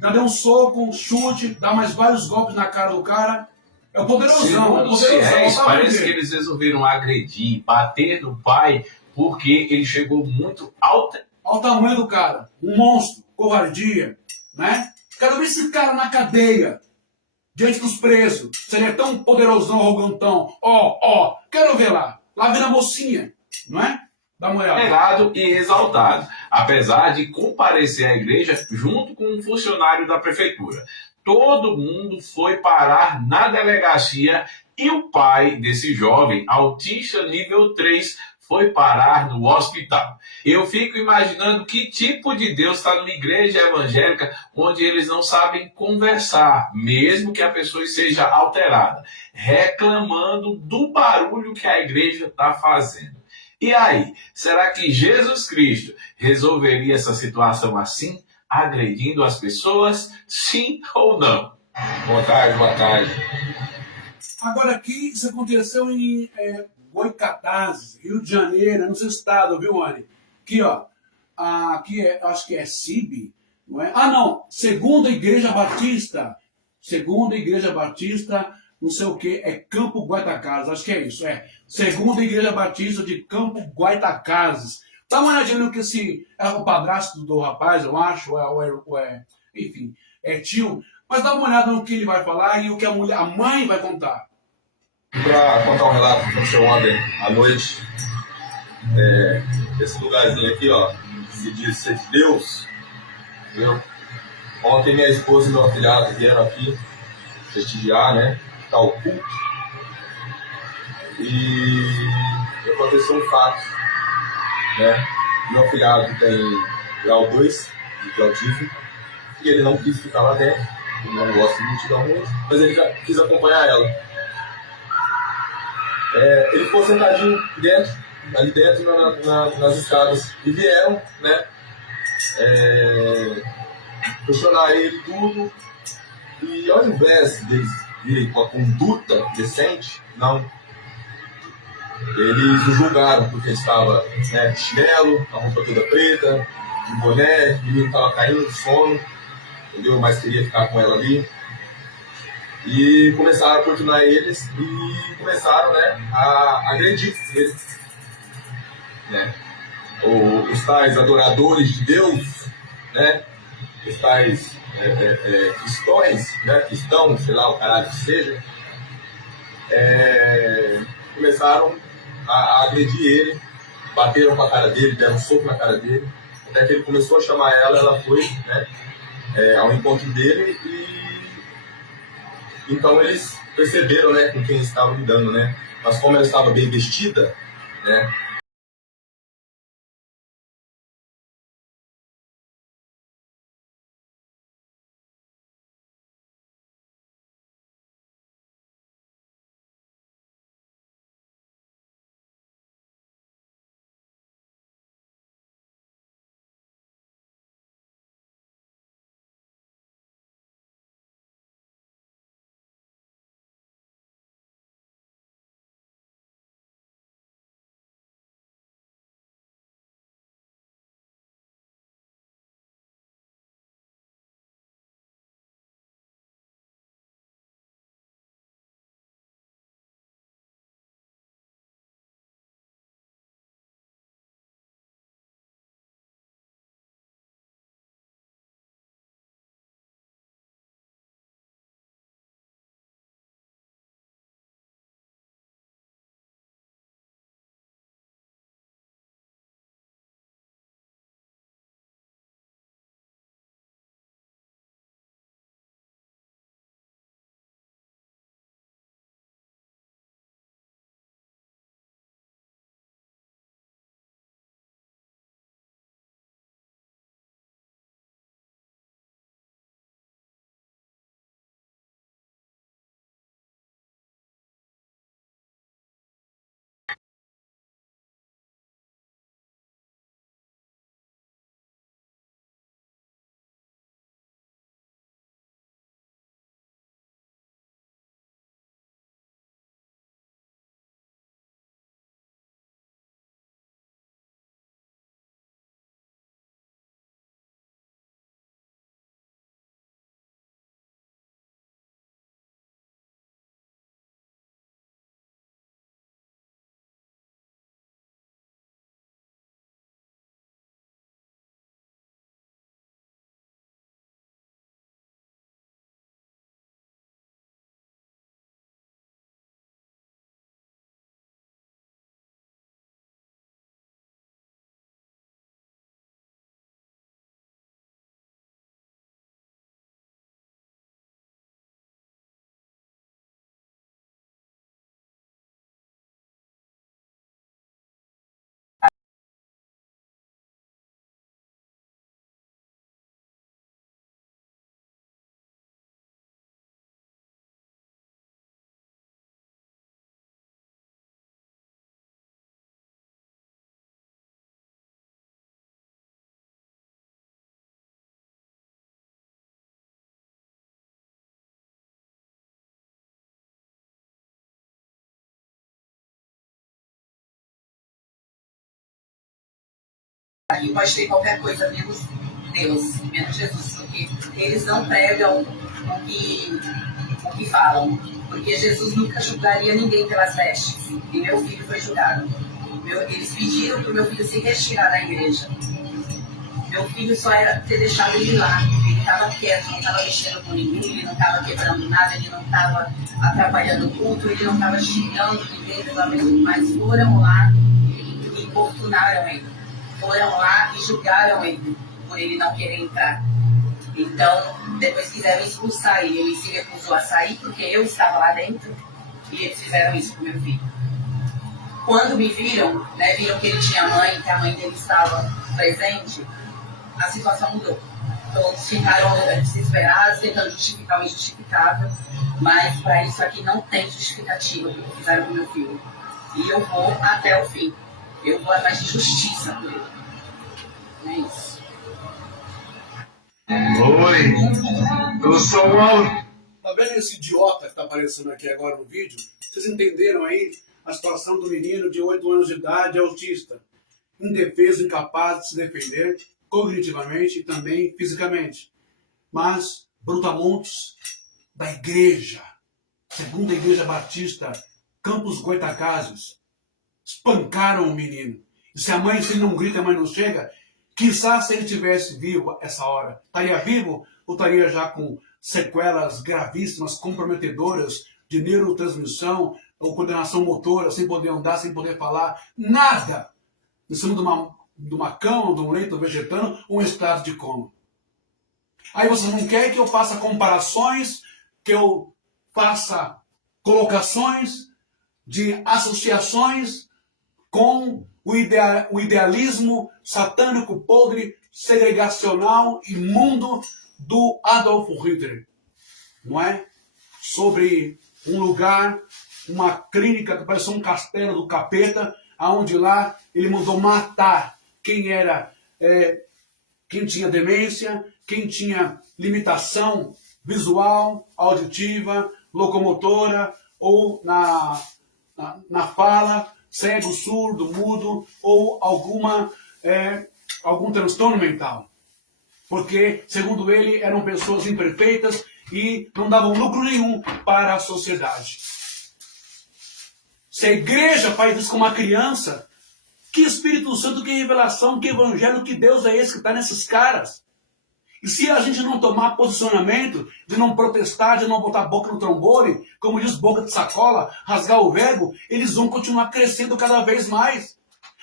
Já deu um soco, um chute, dá mais vários golpes na cara do cara. É o poderosão, Segundo os fiéis, parece que eles resolveram agredir, bater no pai, porque ele chegou muito alto. Olha o tamanho do cara, um monstro, covardia, né? Quero ver esse cara na cadeia, diante dos presos, se ele é tão poderosão, arrogantão. Quero ver lá. Lá vem a mocinha, não é? Dá uma olhada. Venerado e exaltado, apesar de comparecer à igreja junto com um funcionário da prefeitura. Todo mundo foi parar na delegacia e o pai desse jovem, autista nível 3, foi parar no hospital. Eu fico imaginando que tipo de Deus está numa igreja evangélica onde eles não sabem conversar, mesmo que a pessoa seja alterada, reclamando do barulho que a igreja está fazendo. E aí, será que Jesus Cristo resolveria essa situação assim, agredindo as pessoas? Sim ou não? Boa tarde, boa tarde. Agora aqui, isso aconteceu em Goiatazes, Rio de Janeiro, no seu estado, viu, Anny? Aqui, ó. Aqui acho que é CIB, não é? Não, Segunda Igreja Batista. Segunda Igreja Batista, não sei o que, é Campo Goytacazes, acho que é isso, Segunda Igreja Batista de Campo Goytacazes. Dá uma olhadinha no que esse é o padrasto do rapaz, eu acho, enfim, é tio. Mas dá uma olhada no que ele vai falar e o que a mãe vai contar. Para contar um relato que aconteceu ontem à noite, esse lugarzinho aqui, ó, que se diz ser de Deus, entendeu? Ontem minha esposa e meu afilhado vieram aqui prestigiar, né, tal culto, e aconteceu um fato, né, meu afilhado tem grau 2 de autismo, e ele não quis ficar lá dentro, ele não gosta de multidão muito, mas ele já quis acompanhar ela. Ele ficou sentadinho ali dentro nas escadas, e vieram, né, questionar ele tudo, e ao invés deles virem com a conduta decente, não. Eles o julgaram porque ele estava, né, de chinelo, a roupa toda preta, de boné, o menino estava caindo de sono, entendeu? Mas queria ficar com ela ali. E começaram a importunar eles e começaram, né, a agredir eles. Né? Os tais adoradores de Deus, né? Os tais cristãos, sei lá, o caralho que seja, começaram a agredir ele, bateram com a cara dele, deram um soco na cara dele, até que ele começou a chamar ela foi, né, ao encontro dele, e então eles perceberam, né, com quem estavam lidando, né, mas como ela estava bem vestida, né, e pode ter qualquer coisa menos Deus, menos Jesus, porque eles não pregam o que falam, porque Jesus nunca julgaria ninguém pelas vestes, e meu filho foi julgado. Eles pediram para o meu filho se retirar da igreja. Meu filho só era ter deixado ele lá. Ele estava quieto, não estava mexendo com ninguém, ele não estava quebrando nada, ele não estava atrapalhando o culto, ele não estava xingando ninguém, mas foram lá e importunaram ele. Foram lá e julgaram ele por ele não querer entrar. Então, depois quiseram expulsar ele. Ele se recusou a sair porque eu estava lá dentro e eles fizeram isso com meu filho. Quando me viram, né, viram que ele tinha mãe, que a mãe dele estava presente, a situação mudou. Todos ficaram desesperados, tentando justificar o injustificável, mas para isso aqui não tem justificativa o que fizeram com meu filho. E eu vou até o fim. Eu vou atrás de justiça por ele. É isso. Oi, eu sou o... Tá vendo esse idiota que tá aparecendo aqui agora no vídeo? Vocês entenderam aí a situação do menino de 8 anos de idade, autista, indefeso, incapaz de se defender cognitivamente e também fisicamente. Mas brutamontes da igreja, segunda Igreja Batista, Campos Goitacazes, espancaram o menino. E se ele não grita, a mãe não chega, quizás se ele tivesse vivo essa hora, estaria vivo ou estaria já com sequelas gravíssimas, comprometedoras de neurotransmissão ou coordenação motora, sem poder andar, sem poder falar, nada, em cima de uma cama, de um leito vegetando, um estado de coma. Aí você não quer que eu faça comparações, que eu faça colocações de associações com o idealismo satânico, podre, segregacional, imundo do Adolf Hitler, não é? Sobre um lugar, uma clínica que parecia um castelo do capeta, aonde lá ele mandou matar quem tinha demência, quem tinha limitação visual, auditiva, locomotora ou na fala, cego, surdo, mudo ou algum transtorno mental. Porque, segundo ele, eram pessoas imperfeitas e não davam lucro nenhum para a sociedade. Se a igreja faz isso com uma criança, que Espírito Santo, que revelação, que evangelho, que Deus é esse que está nesses caras? E se a gente não tomar posicionamento, de não protestar, de não botar a boca no trombone, como diz boca de sacola, rasgar o verbo, eles vão continuar crescendo cada vez mais.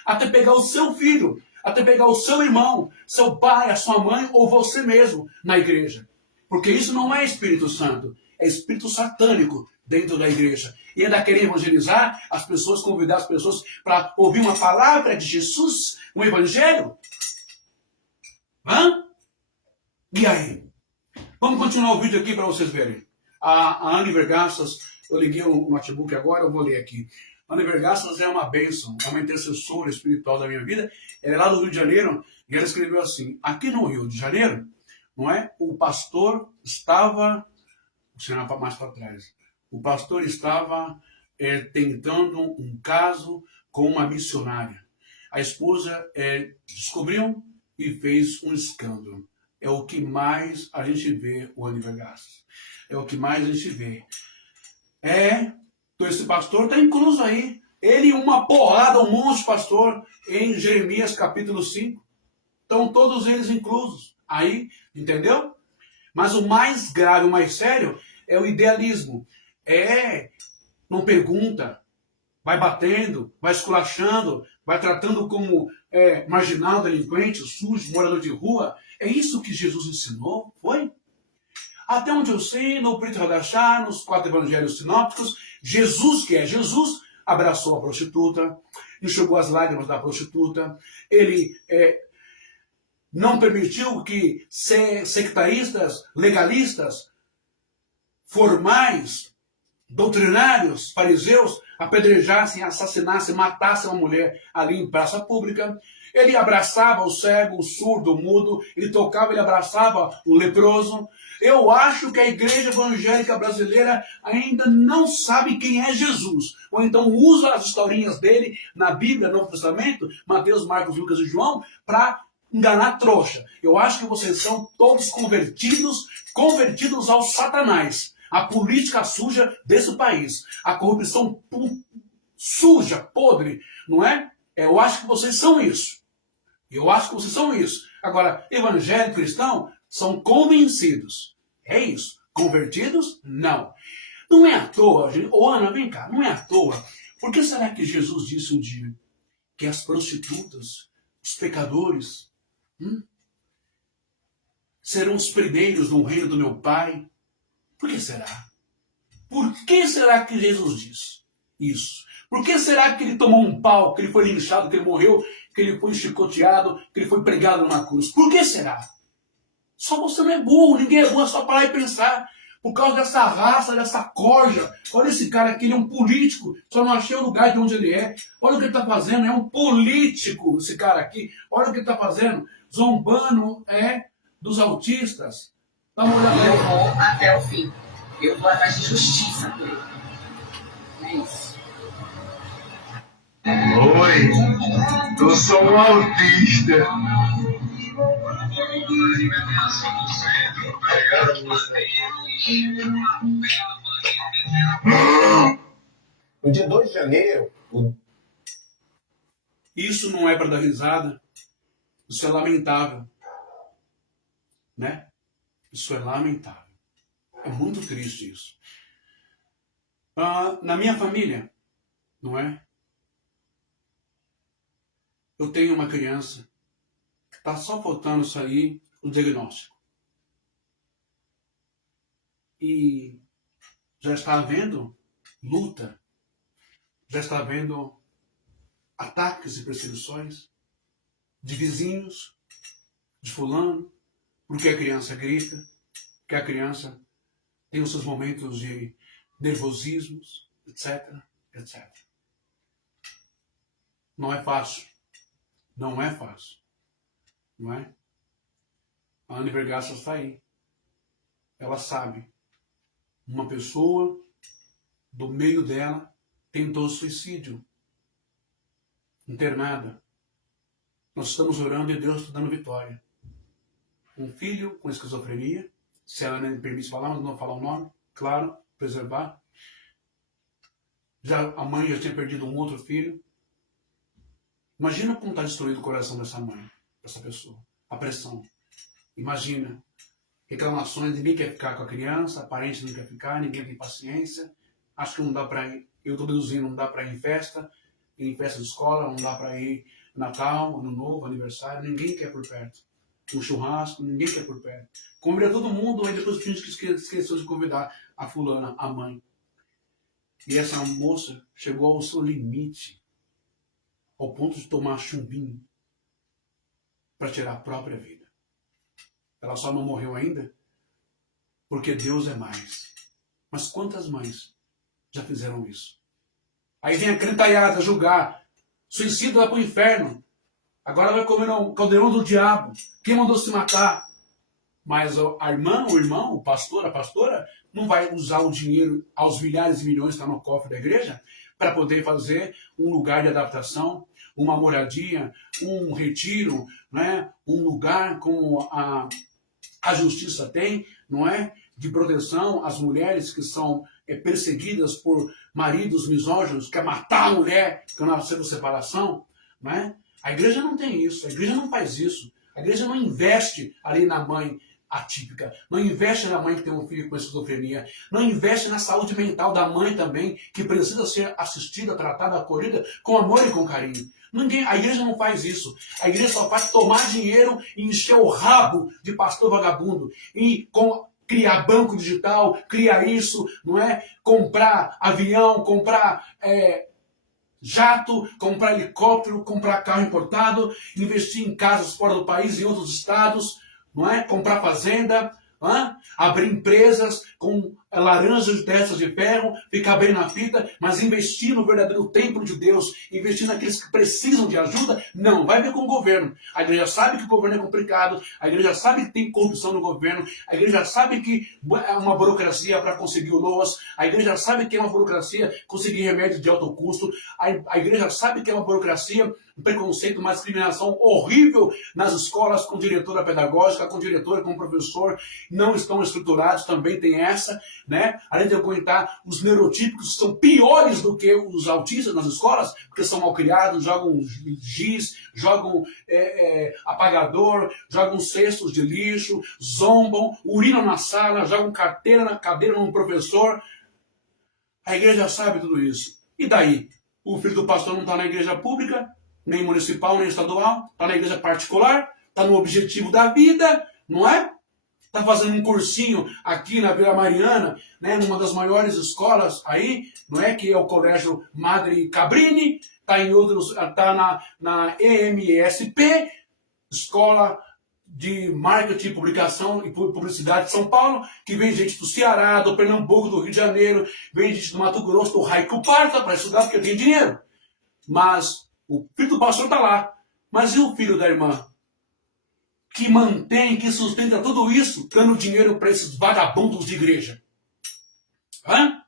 Até pegar o seu filho, até pegar o seu irmão, seu pai, a sua mãe ou você mesmo na igreja. Porque isso não é Espírito Santo, é espírito satânico dentro da igreja. E ainda querer evangelizar as pessoas, convidar as pessoas para ouvir uma palavra de Jesus, um evangelho. Hã? E aí? Vamos continuar o vídeo aqui para vocês verem. A Anne Vergassas, eu liguei o notebook agora, eu vou ler aqui. A Anne Vergassas é uma bênção, é uma intercessora espiritual da minha vida. Ela é lá do Rio de Janeiro e ela escreveu assim: aqui no Rio de Janeiro, não é? O pastor estava, mais para trás, o pastor estava tentando um caso com uma missionária. A esposa descobriu e fez um escândalo. É o que mais a gente vê, o Anne Vergassas. É o que mais a gente vê. Então esse pastor está incluso aí. Ele uma porrada, um monte de pastor em Jeremias capítulo 5. Estão todos eles inclusos. Aí, entendeu? Mas o mais grave, o mais sério, é o idealismo. Não pergunta, vai batendo, vai esculachando, vai tratando como marginal, delinquente, sujo, morador de rua. É isso que Jesus ensinou, foi? Até onde eu sei, no Prito Radachá, nos 4 evangelhos sinópticos, Jesus, que é Jesus, abraçou a prostituta, enxugou as lágrimas da prostituta, ele não permitiu que sectaristas, legalistas, formais, doutrinários, fariseus, apedrejassem, assassinassem, matassem uma mulher ali em praça pública. Ele abraçava o cego, o surdo, o mudo, ele tocava, ele abraçava o leproso, Eu acho que a igreja evangélica brasileira ainda não sabe quem é Jesus. Ou então usa as historinhas dele na Bíblia, no Novo Testamento, Mateus, Marcos, Lucas e João, para enganar trouxa. Eu acho que vocês são todos convertidos ao Satanás. A política suja desse país. A corrupção suja, podre, não é? Eu acho que vocês são isso. Eu acho que vocês são isso. Agora, evangélico cristão são convencidos. É isso. Convertidos? Não. Não é à toa, gente. Ô Ana, vem cá, não é à toa. Por que será que Jesus disse um dia que as prostitutas, os pecadores, serão os primeiros no reino do meu Pai? Por que será? Por que será que Jesus disse isso? Por que será que ele tomou um pau, que ele foi linchado, que ele morreu, que ele foi chicoteado, que ele foi pregado numa cruz? Por que será? Só você não é burro, ninguém é burro, é só parar e pensar. Por causa dessa raça, dessa corja. Olha esse cara aqui, ele é um político. Só não achei o lugar de onde ele é. Olha o que ele está fazendo, é um político esse cara aqui. Olha o que ele está fazendo. Zombando dos autistas. Dá uma olhada aí. Eu vou até o fim. Eu vou atrás de justiça por ele. É isso. Oi, eu sou um autista. No dia 2 de janeiro, Isso não é para dar risada. Isso é lamentável. Né? Isso é lamentável. É muito triste isso. Na minha família, não é? Eu tenho uma criança que está só faltando sair o diagnóstico. E já está havendo luta, já está havendo ataques e perseguições de vizinhos, de fulano, porque a criança grita, que a criança tem os seus momentos de nervosismos, etc, etc. Não é fácil. Não é fácil. Não é? A Ana Vergaça está aí. Ela sabe. Uma pessoa do meio dela tentou suicídio. Internada. Nós estamos orando e Deus está dando vitória. Um filho com esquizofrenia, se ela nem me permite falar, mas não vou falar o nome, claro, preservar. A mãe já tinha perdido um outro filho. Imagina como está destruído o coração dessa mãe, dessa pessoa. A pressão. Imagina. Reclamações, ninguém quer ficar com a criança, a parente não quer ficar, ninguém tem paciência. Acho que não dá para ir, eu estou deduzindo, não dá para ir em festa de escola, não dá para ir Natal, Ano Novo, aniversário, ninguém quer por perto. Um churrasco, ninguém quer por perto. Convida todo mundo, aí depois finge que esqueceu de convidar a fulana, a mãe. E essa moça chegou ao seu limite, ao ponto de tomar chumbinho para tirar a própria vida. Ela só não morreu ainda porque Deus é mais. Mas quantas mães já fizeram isso? Aí vem a crentaiada julgar. Suicida vai para o inferno. Agora vai comer no caldeirão do diabo. Quem mandou se matar? Mas a irmã, o irmão, o pastor, a pastora, não vai usar o dinheiro aos milhares e milhões que está no cofre da igreja para poder fazer um lugar de adaptação, uma moradia, um retiro, né? Um lugar como a justiça tem, não é? De proteção às mulheres que são perseguidas por maridos misóginos, que quer matar a mulher que nasceu de separação, não é? A igreja não tem isso, a igreja não faz isso. A igreja não investe ali na mãe atípica, não investe na mãe que tem um filho com esquizofrenia, não investe na saúde mental da mãe também, que precisa ser assistida, tratada, acolhida com amor e com carinho. A igreja não faz isso. A igreja só faz tomar dinheiro e encher o rabo de pastor vagabundo. E criar banco digital, criar isso, não é? Comprar avião, comprar jato, comprar helicóptero, comprar carro importado, investir em casas fora do país, em outros estados, não é? Comprar fazenda, abrir empresas com laranjas dessas de ferro, ficar bem na fita, mas investir no verdadeiro templo de Deus, investir naqueles que precisam de ajuda, não, vai ver com o governo. A igreja sabe que o governo é complicado, a igreja sabe que tem corrupção no governo, a igreja sabe que é uma burocracia para conseguir o LOAS, a igreja sabe que é uma burocracia conseguir remédio de alto custo, a igreja sabe que é uma burocracia, um preconceito, uma discriminação horrível nas escolas, com diretora pedagógica, com diretora, com professor, não estão estruturados, também tem essa, né? Além de aguentar os neurotípicos, que são piores do que os autistas nas escolas, porque são mal criados, jogam giz, jogam apagador, jogam cestos de lixo, zombam, urinam na sala, jogam cadeira no professor. A igreja sabe tudo isso. E daí? O filho do pastor não está na igreja pública, nem municipal, nem estadual, está na igreja particular, está no objetivo da vida, não é? Está fazendo um cursinho aqui na Vila Mariana, né, numa das maiores escolas aí, não é? Que é o Colégio Madre Cabrini, está em outros, está na EMSP, Escola de Marketing, Publicação e Publicidade de São Paulo, que vem gente do Ceará, do Pernambuco, do Rio de Janeiro, vem gente do Mato Grosso, do Raico Parta para estudar porque tem dinheiro. Mas o filho do pastor está lá. Mas e o filho da irmã? Que mantém, que sustenta tudo isso, dando dinheiro para esses vagabundos de igreja. Hã?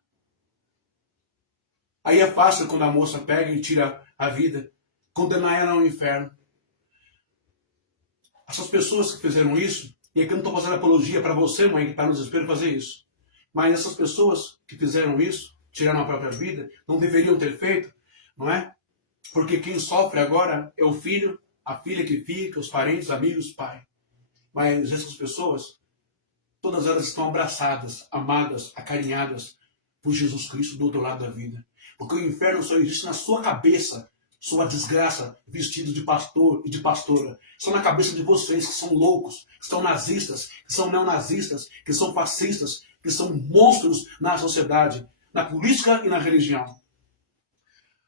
Aí é fácil quando a moça pega e tira a vida, condenar ela ao inferno. Essas pessoas que fizeram isso, e aqui eu não estou fazendo apologia para você, mãe, que está no desespero fazer isso, mas essas pessoas que fizeram isso, tiraram a própria vida, não deveriam ter feito, não é? Porque quem sofre agora é o filho, a filha que fica, os parentes, amigos, pai. Mas essas pessoas, todas elas estão abraçadas, amadas, acarinhadas por Jesus Cristo do outro lado da vida. Porque o inferno só existe na sua cabeça, sua desgraça, vestido de pastor e de pastora. São na cabeça de vocês que são loucos, que são nazistas, que são neonazistas, que são fascistas, que são monstros na sociedade, na política e na religião.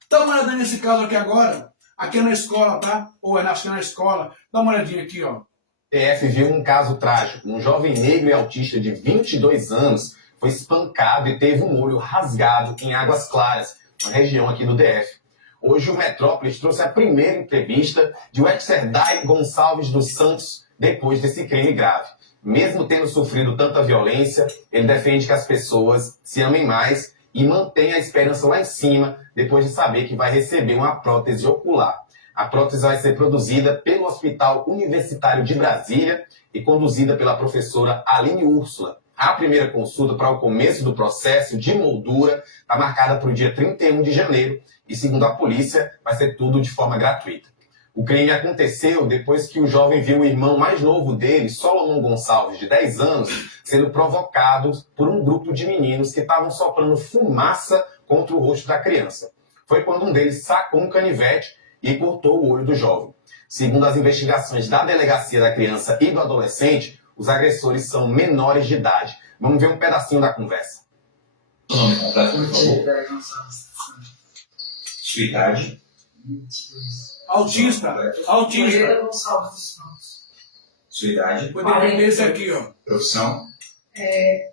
Dá uma olhada nesse caso aqui agora. Aqui é na escola, tá? Ou é na escola. Dá uma olhadinha aqui, ó. TF viu um caso trágico. Um jovem negro e autista de 22 anos foi espancado e teve um olho rasgado em Águas Claras, uma região aqui do DF. Hoje o Metrópolis trouxe a primeira entrevista de Wexerdai Gonçalves dos Santos depois desse crime grave. Mesmo tendo sofrido tanta violência, ele defende que as pessoas se amem mais e mantenha a esperança lá em cima depois de saber que vai receber uma prótese ocular. A prótese vai ser produzida pelo Hospital Universitário de Brasília e conduzida pela professora Aline Úrsula. A primeira consulta para o começo do processo de moldura está marcada para o dia 31 de janeiro e, segundo a polícia, vai ser tudo de forma gratuita. O crime aconteceu depois que o jovem viu o irmão mais novo dele, Solomon Gonçalves, de 10 anos, sendo provocado por um grupo de meninos que estavam soprando fumaça contra o rosto da criança. Foi quando um deles sacou um canivete e cortou o olho do jovem. Segundo as investigações da Delegacia da Criança e do Adolescente, os agressores são menores de idade. Vamos ver um pedacinho da conversa. O nome completo, por favor. Sua idade. 22. Autista. Sua idade. Vou defender esse aqui, ó. Profissão.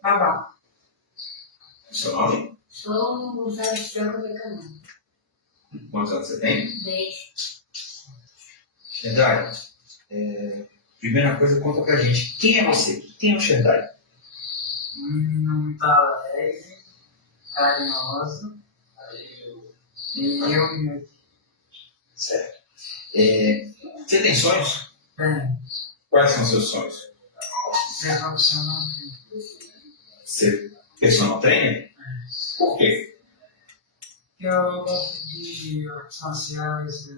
Babá. Seu nome. Sou José Estrela da Canal. Quantos anos você tem? 10. Sherdai, primeira coisa, conta pra gente. Quem é você? Quem é o Sherdai? Não tá leve, carinhoso. E eu. Certo. Você tem sonhos? Quais são os seus sonhos? Ser profissional. Ser personal trainer? Por quê? Eu gosto de artes marciais,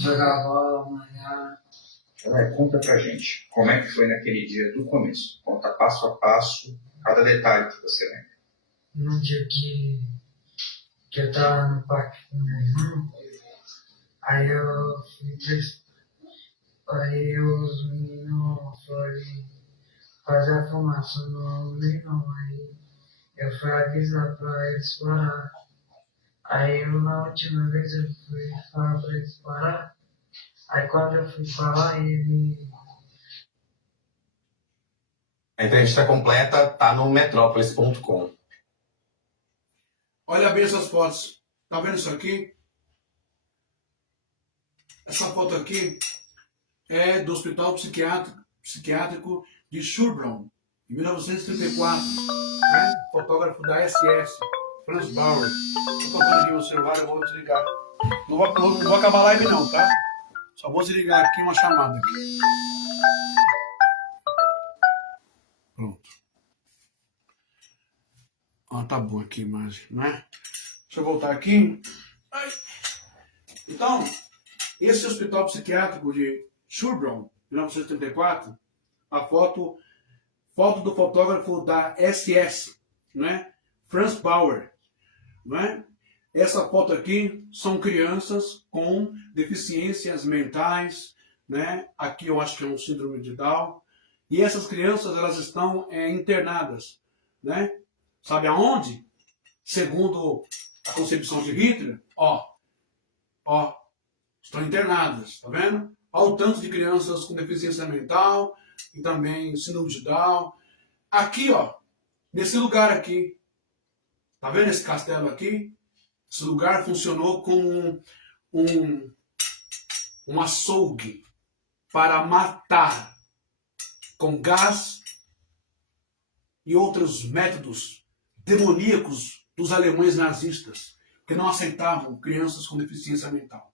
jogar bola, malhar. Conta pra gente, como é que foi naquele dia do começo? Conta passo a passo, cada detalhe que você lembra. No dia que eu tava no parque com meu irmão, aí eu fui aí os meninos foram fazer a fumaça no meu irmão, aí eu fui avisar pra eles parar. Aí na última vez eu fui falar pra eles parar. Aí quando eu fui falar, A entrevista completa tá no metrópolis.com. Olha bem essas fotos. Tá vendo isso aqui? Essa foto aqui é do Hospital Psiquiátrico de Sherbrooke, em 1934. Né? Fotógrafo da SS, Franz Bauer. Estou tocando aqui no celular, eu vou desligar. Não vou acabar a live não, tá? Só vou desligar aqui uma chamada. Aqui. Pronto. Tá bom aqui a imagem, né? Deixa eu voltar aqui. Ai. Então, esse Hospital Psiquiátrico de Sherbrooke, 1934, a foto do fotógrafo da SS, né? Franz Bauer, né? Essa foto aqui são crianças com deficiências mentais, né? Aqui eu acho que é um síndrome de Down. E essas crianças, elas estão internadas, né? Sabe aonde? Segundo a concepção de Hitler, estão internadas, tá vendo? Olha o tanto de crianças com deficiência mental e também síndrome de Down. Aqui, nesse lugar aqui, tá vendo esse castelo aqui? Esse lugar funcionou como um açougue para matar com gás e outros métodos demoníacos dos alemães nazistas, que não aceitavam crianças com deficiência mental.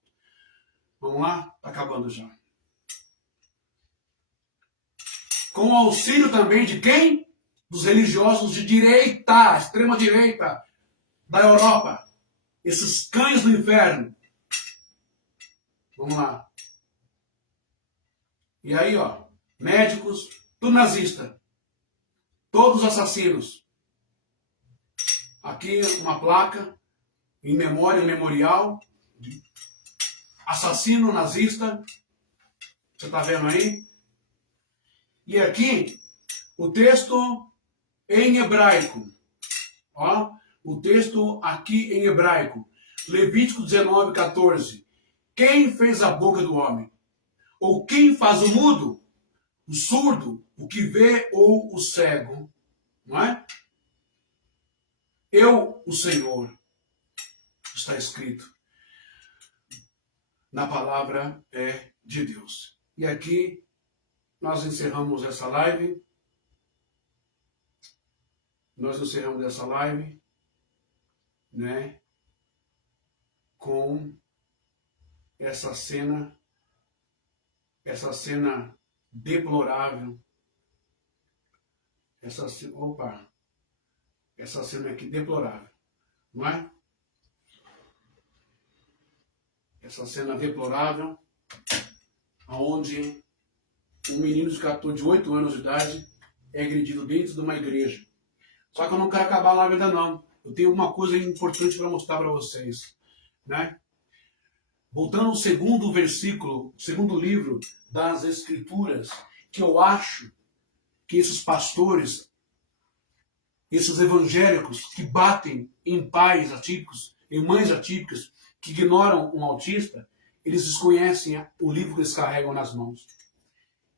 Vamos lá? Está acabando já. Com o auxílio também de quem? Dos religiosos de direita, extrema direita da Europa. Esses cães do inferno. Vamos lá. E aí, médicos, tudo nazista. Todos assassinos. Aqui uma placa em memória, memorial. Assassino nazista. Você está vendo aí? E aqui o texto em hebraico. O texto aqui em hebraico. Levítico 19, 14. Quem fez a boca do homem? Ou quem faz o mudo? O surdo, o que vê ou o cego? Não é? Eu, o Senhor. Está escrito na palavra de Deus. E aqui nós encerramos essa live. Né? Com essa cena deplorável. Essa cena aqui deplorável, não é? Essa cena deplorável, onde um menino de 8 anos de idade é agredido dentro de uma igreja. Só que eu não quero acabar a live ainda não. Eu tenho uma coisa importante para mostrar para vocês, né? Voltando ao segundo versículo, segundo livro das Escrituras, que eu acho que esses pastores, esses evangélicos que batem em pais atípicos, em mães atípicas, que ignoram um autista, eles desconhecem o livro que eles carregam nas mãos.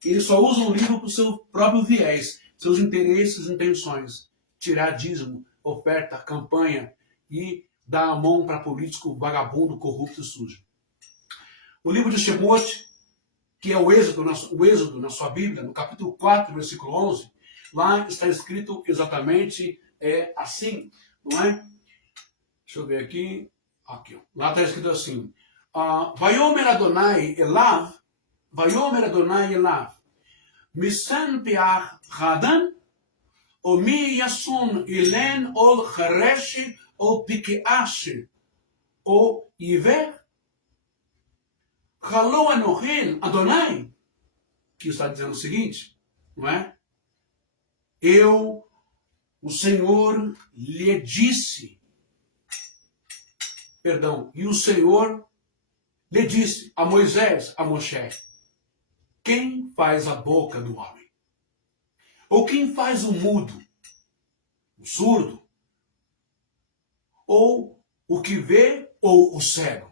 Eles só usam o livro para o seu próprio viés, seus interesses e intenções. Tirar dízimo, oferta, campanha e dar a mão para político vagabundo, corrupto e sujo. O livro de Shemot, que é o Êxodo na sua Bíblia, no capítulo 4, versículo 11, lá está escrito exatamente assim, não é? Deixa eu ver aqui. Lá está escrito assim. Vayomer Adonai Elav, Misan Piach Hadan, o mi yasun ilen ol Hareshi o Pikeashi, o Iver, Halou Anohin Adonai, que está dizendo o seguinte, não é? Eu, o Senhor, lhe disse, e o Senhor lhe disse a Moisés, a Moshe, quem faz a boca do homem? Ou quem faz o mudo, o surdo? Ou o que vê, ou o cego?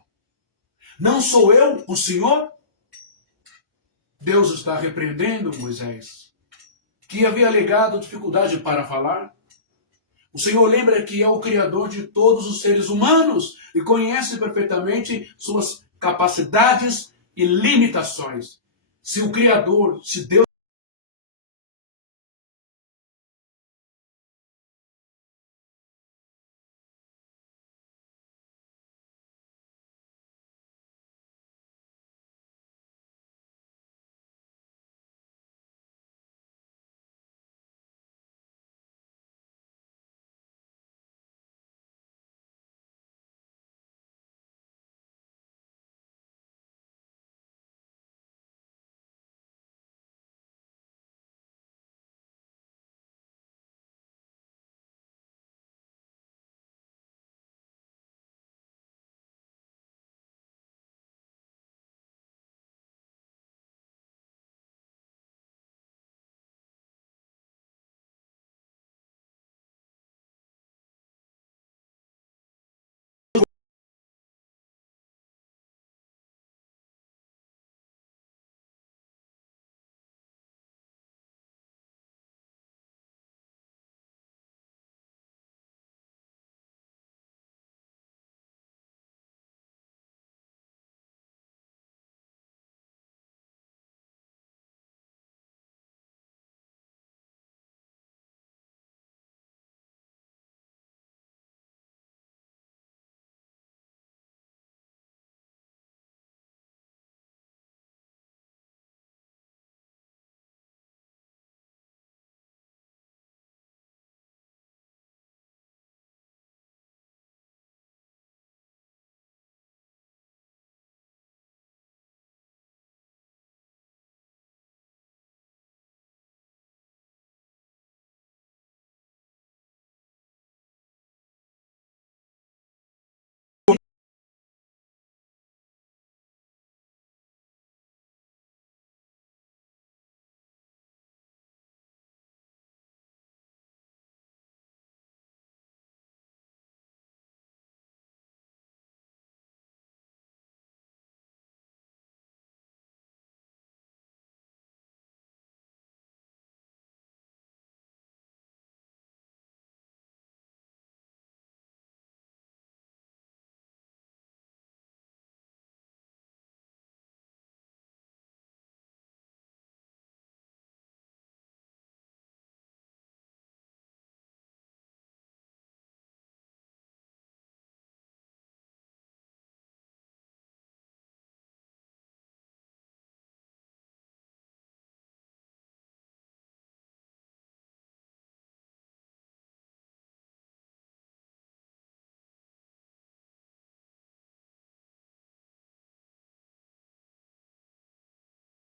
Não sou eu, o Senhor? Deus está repreendendo Moisés, que havia alegado dificuldade para falar. O Senhor lembra que é o Criador de todos os seres humanos e conhece perfeitamente suas capacidades e limitações. Se o Criador, se Deus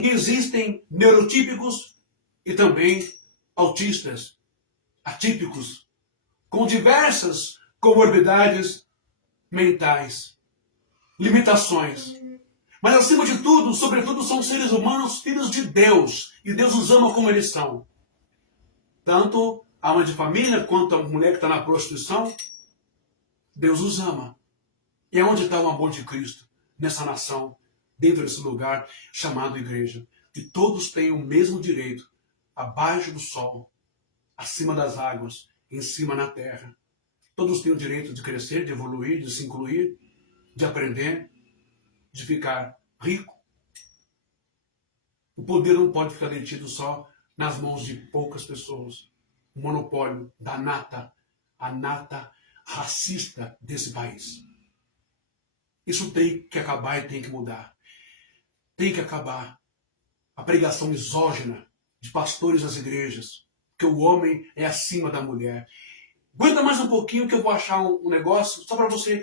existem neurotípicos e também autistas atípicos, com diversas comorbidades mentais, limitações. Mas acima de tudo, sobretudo, são seres humanos, filhos de Deus, e Deus os ama como eles são. Tanto a mãe de família quanto a mulher que está na prostituição, Deus os ama. E é onde está o amor de Cristo, nessa nação, dentro desse lugar chamado igreja. Que todos têm o mesmo direito, abaixo do sol, acima das águas, em cima na terra. Todos têm o direito de crescer, de evoluir, de se incluir, de aprender, de ficar rico. O poder não pode ficar detido só nas mãos de poucas pessoas. O monopólio da nata, a nata racista desse país. Isso tem que acabar e tem que mudar. Tem que acabar a pregação misógina de pastores das igrejas, que o homem é acima da mulher. Aguenta mais um pouquinho que eu vou achar um negócio, só para você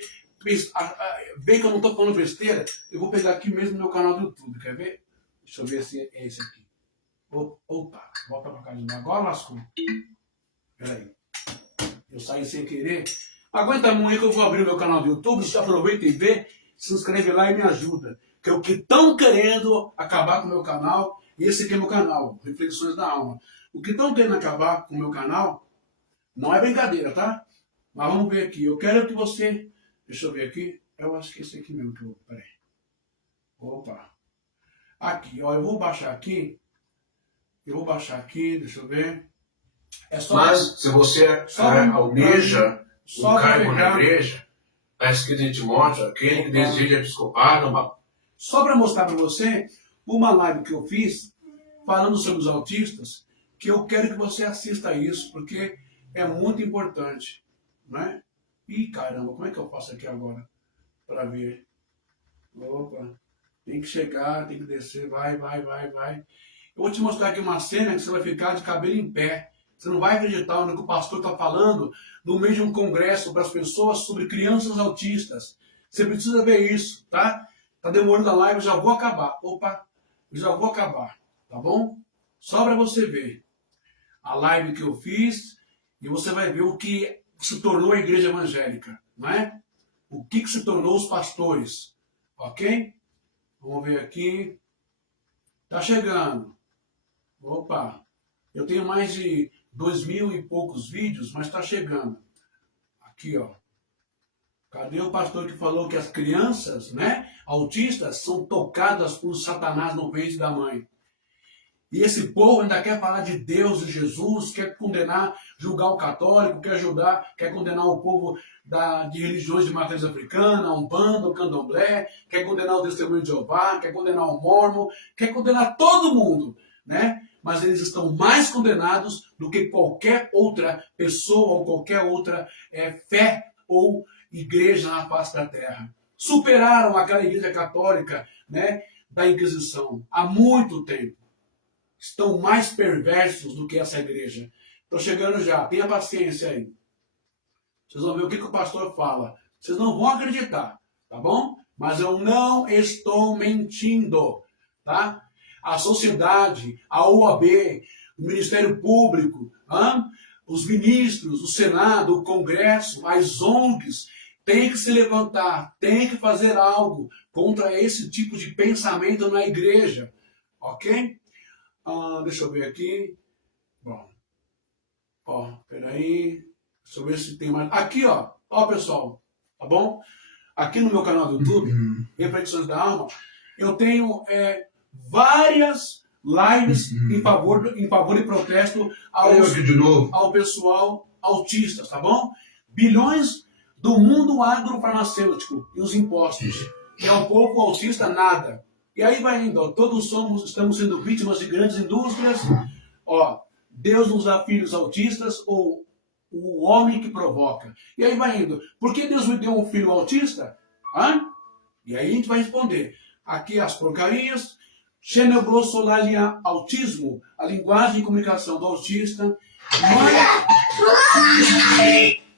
ver que eu não estou falando besteira. Eu vou pegar aqui mesmo no meu canal do YouTube, quer ver? Deixa eu ver se é esse aqui. Opa, volta para cá de novo. Agora lascou. Peraí. Eu saí sem querer. Aguenta muito que eu vou abrir o meu canal do YouTube. Você aproveita e vê, se inscreve lá e me ajuda. Que é o que estão querendo acabar com o meu canal. E esse aqui é meu canal, Reflexões da Alma. O que estão querendo acabar com o meu canal não é brincadeira, tá? Mas vamos ver aqui. Eu quero que você... Deixa eu ver aqui. Eu acho que é esse aqui mesmo que eu... Peraí. Opa. Aqui, ó. Eu vou baixar aqui. Eu vou baixar aqui, deixa eu ver. É só Mas, se você almeja o cargo na pegar. igreja, está escrito em Timóteo, aquele que deseja episcopado, Só para mostrar para você uma live que eu fiz falando sobre os autistas, que eu quero que você assista isso, porque é muito importante, né? Ih, caramba, como é que eu faço aqui agora para ver? Opa, tem que chegar, tem que descer, vai. Eu vou te mostrar aqui uma cena que você vai ficar de cabelo em pé. Você não vai acreditar no que o pastor está falando no meio de um congresso para as pessoas sobre crianças autistas. Você precisa ver isso, tá? Tá demorando a live, eu já vou acabar. Opa, eu já vou acabar, tá bom? Só para você ver a live que eu fiz e você vai ver o que se tornou a igreja evangélica, não é? O que se tornou os pastores, ok? Vamos ver aqui. Tá chegando. Opa, eu tenho mais de 2.000 e poucos vídeos, mas tá chegando. Aqui, ó. Cadê o pastor que falou que as crianças, né, autistas, são tocadas por Satanás no ventre da mãe? E esse povo ainda quer falar de Deus e Jesus, quer condenar, julgar o católico, quer condenar o povo de religiões de matriz africana, Umbanda, o Candomblé, quer condenar o Testemunho de Jeová, quer condenar o Mórmon, quer condenar todo mundo, né? Mas eles estão mais condenados do que qualquer outra pessoa ou qualquer outra fé ou igreja na face da terra. Superaram aquela igreja católica, né, da Inquisição há muito tempo. Estão mais perversos do que essa igreja. Estou chegando já, tenha paciência aí. Vocês vão ver o que o pastor fala. Vocês não vão acreditar, tá bom? Mas eu não estou mentindo, tá? A sociedade, a OAB, o Ministério Público, os ministros, o Senado, o Congresso, as ONGs, têm que se levantar, têm que fazer algo contra esse tipo de pensamento na igreja, ok? Deixa eu ver aqui. Bom. Ó, peraí. Deixa eu ver se tem mais. Aqui, ó. Ó, pessoal. Tá bom? Aqui no meu canal do YouTube, Reflexões da Alma, eu tenho várias lives em favor e protesto ao pessoal autista, tá bom? Bilhões do mundo agrofarmacêutico e os impostos. E ao povo autista, nada. E aí vai indo, ó, todos estamos sendo vítimas de grandes indústrias. Ó, Deus nos dá filhos autistas ou o homem que provoca. E aí vai indo. Por que Deus me deu um filho autista? E aí a gente vai responder. Aqui as porcarias. Xenoglosolalia autismo, a linguagem de comunicação do autista.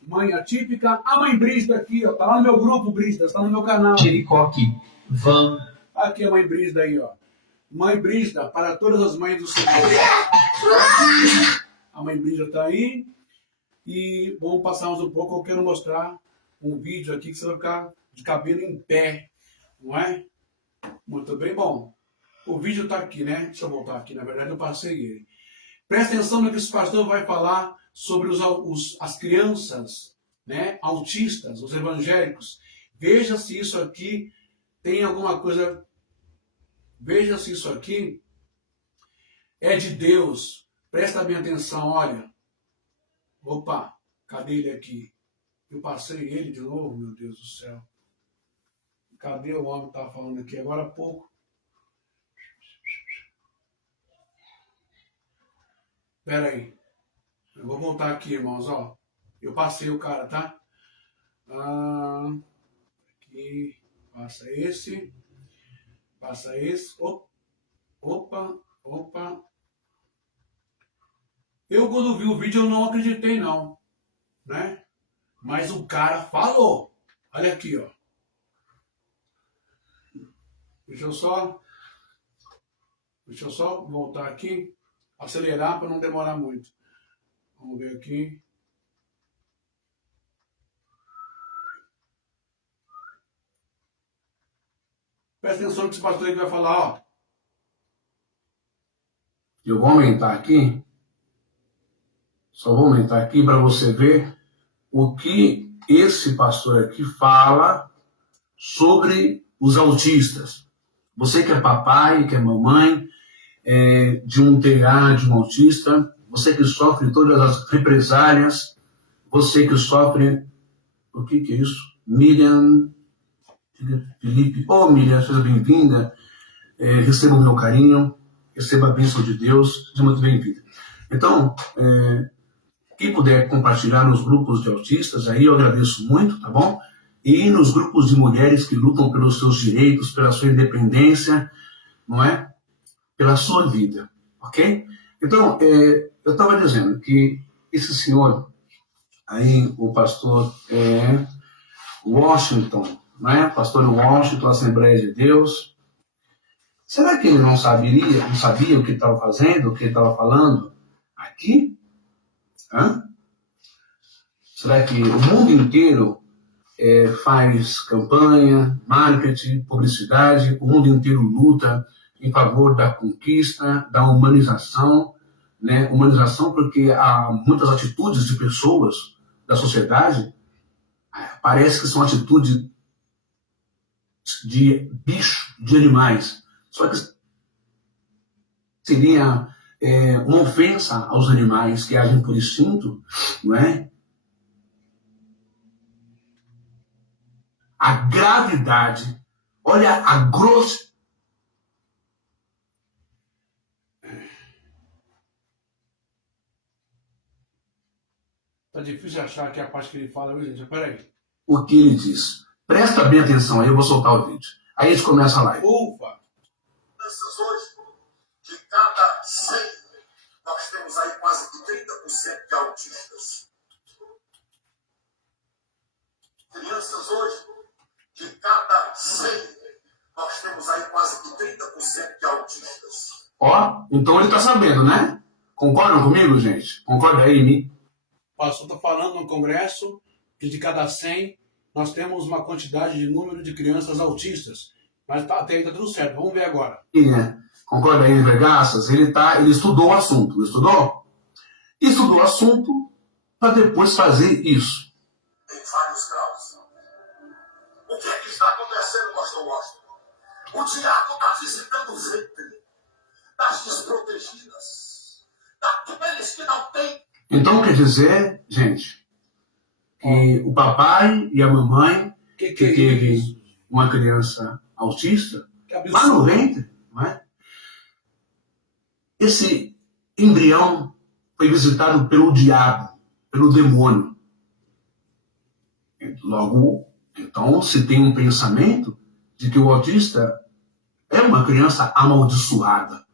Mãe atípica. A mãe Brígida aqui, ó. Tá lá no meu grupo, Brígida. Tá no meu canal. Jericoque, Van. Aqui a mãe Brígida aí, ó. Mãe Brígida, para todas as mães do Senhor. A mãe Brígida está aí. E vamos passar mais um pouco. Eu quero mostrar um vídeo aqui que você vai ficar de cabelo em pé. Não é? Muito bem. Bom, o vídeo está aqui, né? Deixa eu voltar aqui. Na verdade, eu passei ele. Presta atenção no que esse pastor vai falar sobre as crianças, né, autistas, os evangélicos. Veja se isso aqui tem alguma coisa. Veja se isso aqui é de Deus. Presta bem atenção, olha. Opa, cadê ele aqui? Eu passei ele de novo, meu Deus do céu. Cadê o homem que estava falando aqui agora há pouco? Espera aí. Eu vou voltar aqui, irmãos, ó. Eu passei o cara, tá? Aqui. Passa esse. Passa esse. Opa. Eu, quando vi o vídeo, eu não acreditei, não. Né? Mas o cara falou. Olha aqui, ó. Deixa eu só voltar aqui. Acelerar para não demorar muito. Vamos ver aqui. Presta atenção no que esse pastor aí vai falar, ó. Eu vou aumentar aqui. Só vou aumentar aqui para você ver o que esse pastor aqui fala sobre os autistas. Você que é papai, que é mamãe, de um TDA, de um autista, você que sofre todas as represálias, você que sofre... O que é isso? Miriam, Felipe, Miriam, seja bem-vinda, receba o meu carinho, receba a bênção de Deus, seja muito bem-vinda. Então, quem puder compartilhar nos grupos de autistas, aí eu agradeço muito, tá bom? E nos grupos de mulheres que lutam pelos seus direitos, pela sua independência, não é? Pela sua vida, ok? Então, eu estava dizendo que esse senhor, aí o pastor Washington, né? Pastor Washington, Assembleia de Deus, será que ele não sabia o que estava fazendo, o que estava falando aqui? Hã? Será que o mundo inteiro faz campanha, marketing, publicidade, o mundo inteiro luta em favor da conquista, da humanização, né? Humanização porque há muitas atitudes de pessoas da sociedade, parece que são atitudes de bicho, de animais. Só que seria uma ofensa aos animais que agem por instinto, não é? A gravidade, olha a grossa. Tá difícil achar aqui a parte que ele fala, viu, gente? Peraí. O que ele diz. Presta bem atenção aí, eu vou soltar o vídeo. Aí a gente começa a live. Ufa! Hoje, de cada 100, nós temos aí quase 30% de autistas. Crianças hoje, de cada 100, nós temos aí quase 30% de autistas. Ó, então ele tá sabendo, né? Concordam comigo, gente? Concorda aí, Mi? O pastor está falando no congresso que de cada 100 nós temos uma quantidade de número de crianças autistas. Mas até aí tá tudo certo. Vamos ver agora. Concorda aí, Vergaças? Ele estudou o assunto. Estudou? Estudou o assunto para depois fazer isso. Em vários graus. O que é que está acontecendo, pastor Washington? O diabo está visitando o ventre das desprotegidas, daqueles que não têm. Então quer dizer, gente, que o papai e a mamãe que teve uma criança autista, lá no ventre, não é? Esse embrião foi visitado pelo diabo, pelo demônio. Logo, então, se tem um pensamento de que o autista é uma criança amaldiçoada,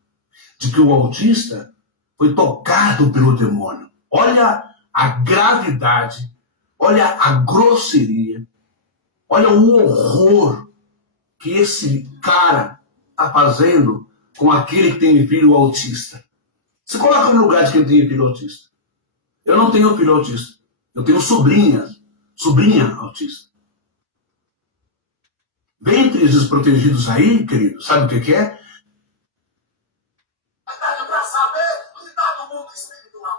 de que o autista foi tocado pelo demônio. Olha a gravidade, olha a grosseria, olha o horror que esse cara está fazendo com aquele que tem filho autista. Se coloca no lugar de quem tem filho autista. Eu não tenho filho autista. Eu tenho sobrinha autista. Ventres desprotegidos aí, querido, sabe o que é? Para saber o que está no mundo espiritual.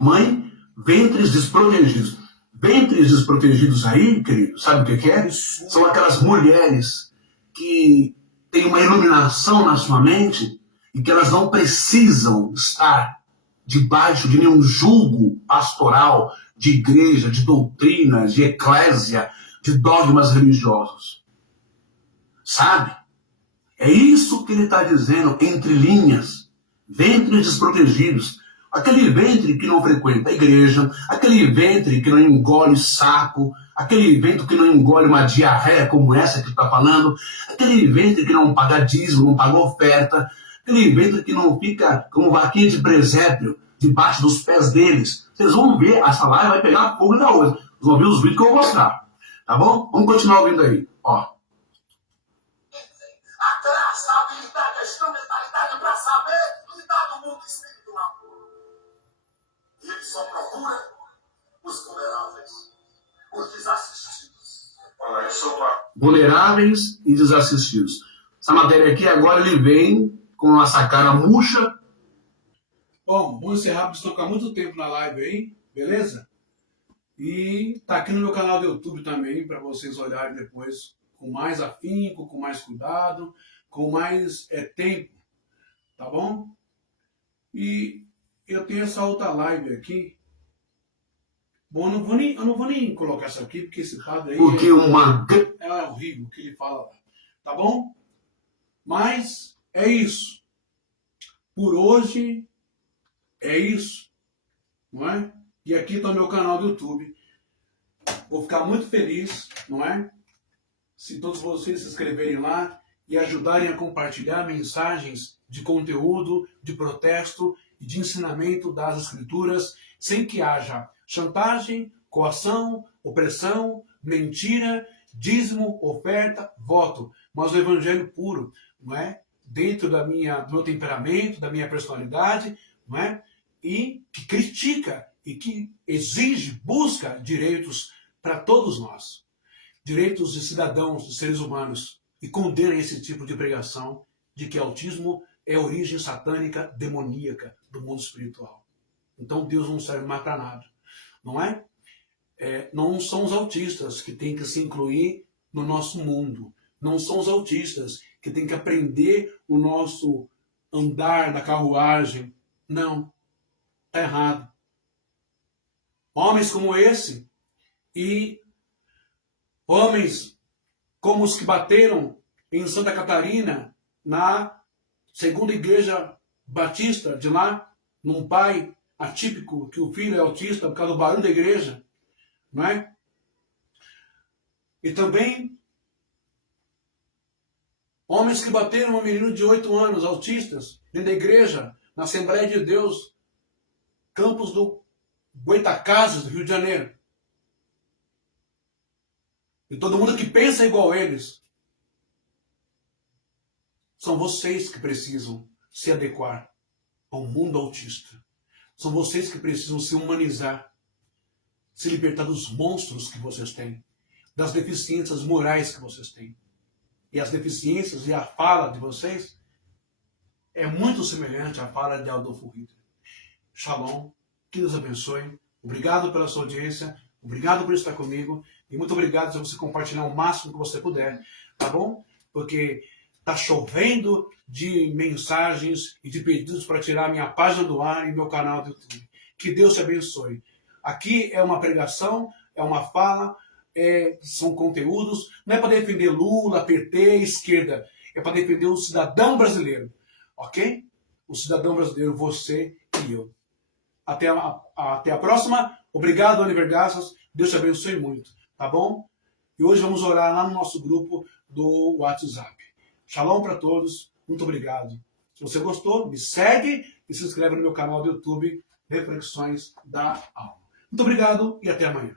Mãe, ventres desprotegidos. Ventres desprotegidos aí, querido, sabe o que é? São aquelas mulheres que têm uma iluminação na sua mente e que elas não precisam estar debaixo de nenhum julgo pastoral, de igreja, de doutrina, de eclésia, de dogmas religiosos. Sabe? É isso que ele está dizendo entre linhas. Ventres desprotegidos. Aquele ventre que não frequenta a igreja, aquele ventre que não engole saco, aquele ventre que não engole uma diarreia como essa que está falando, aquele ventre que não paga dízimo, não paga oferta, aquele ventre que não fica como vaquinha de presépio debaixo dos pés deles. Vocês vão ver, essa live vai pegar fogo da outra. Vocês vão ver os vídeos que eu vou mostrar. Tá bom? Vamos continuar ouvindo aí. Ó. A graça, a habilidade, a instrumentalidade para saber o que está no mundo espiritual. E ele só procura os vulneráveis, os desassistidos. Olha isso, Vulneráveis e desassistidos. Essa matéria aqui agora ele vem com essa cara murcha. Bom, vamos encerrar porque estou há muito tempo na live aí, beleza? E tá aqui no meu canal do YouTube também, para vocês olharem depois com mais afinco, com mais cuidado, com mais tempo, tá bom? E eu tenho essa outra live aqui. Bom, eu não vou nem colocar essa aqui, porque esse padre aí é horrível o que ele fala lá, tá bom? Mas é isso. Por hoje é isso, não é? E aqui está o meu canal do YouTube. Vou ficar muito feliz, não é? Se todos vocês se inscreverem lá e ajudarem a compartilhar mensagens de conteúdo, de protesto e de ensinamento das Escrituras, sem que haja chantagem, coação, opressão, mentira, dízimo, oferta, voto. Mas o evangelho puro, não é? Dentro do meu temperamento, da minha personalidade, não é? E que critica e que exige, busca direitos para todos nós. Direitos de cidadãos, de seres humanos. E condena esse tipo de pregação de que autismo é origem satânica, demoníaca do mundo espiritual. Então Deus não serve mais para nada. Não é? Não são os autistas que têm que se incluir no nosso mundo. Não são os autistas que têm que aprender o nosso andar na carruagem. Não. Está errado. Homens como esse e homens como os que bateram em Santa Catarina, na segunda igreja batista de lá, num pai atípico, que o filho é autista por causa do barulho da igreja, não é? E também homens que bateram um menino de 8 anos, autistas, dentro da igreja, na Assembleia de Deus, campus do Goitacazes, do Rio de Janeiro. E todo mundo que pensa igual a eles. São vocês que precisam se adequar ao mundo autista. São vocês que precisam se humanizar, se libertar dos monstros que vocês têm, das deficiências morais que vocês têm. E as deficiências e a fala de vocês é muito semelhante à fala de Adolfo Hitler. Shalom, que Deus abençoe. Obrigado pela sua audiência, obrigado por estar comigo e muito obrigado se você compartilhar o máximo que você puder, tá bom? Porque está chovendo de mensagens e de pedidos para tirar minha página do ar e meu canal do YouTube. Que Deus te abençoe. Aqui é uma pregação, é uma fala, são conteúdos, não é para defender Lula, PT, esquerda, é para defender o cidadão brasileiro, ok? O cidadão brasileiro, você e eu. Até a próxima. Obrigado, Oliver Gassas. Deus te abençoe muito, tá bom? E hoje vamos orar lá no nosso grupo do WhatsApp. Shalom para todos. Muito obrigado. Se você gostou, me segue e se inscreve no meu canal do YouTube, Reflexões da Alma. Muito obrigado e até amanhã.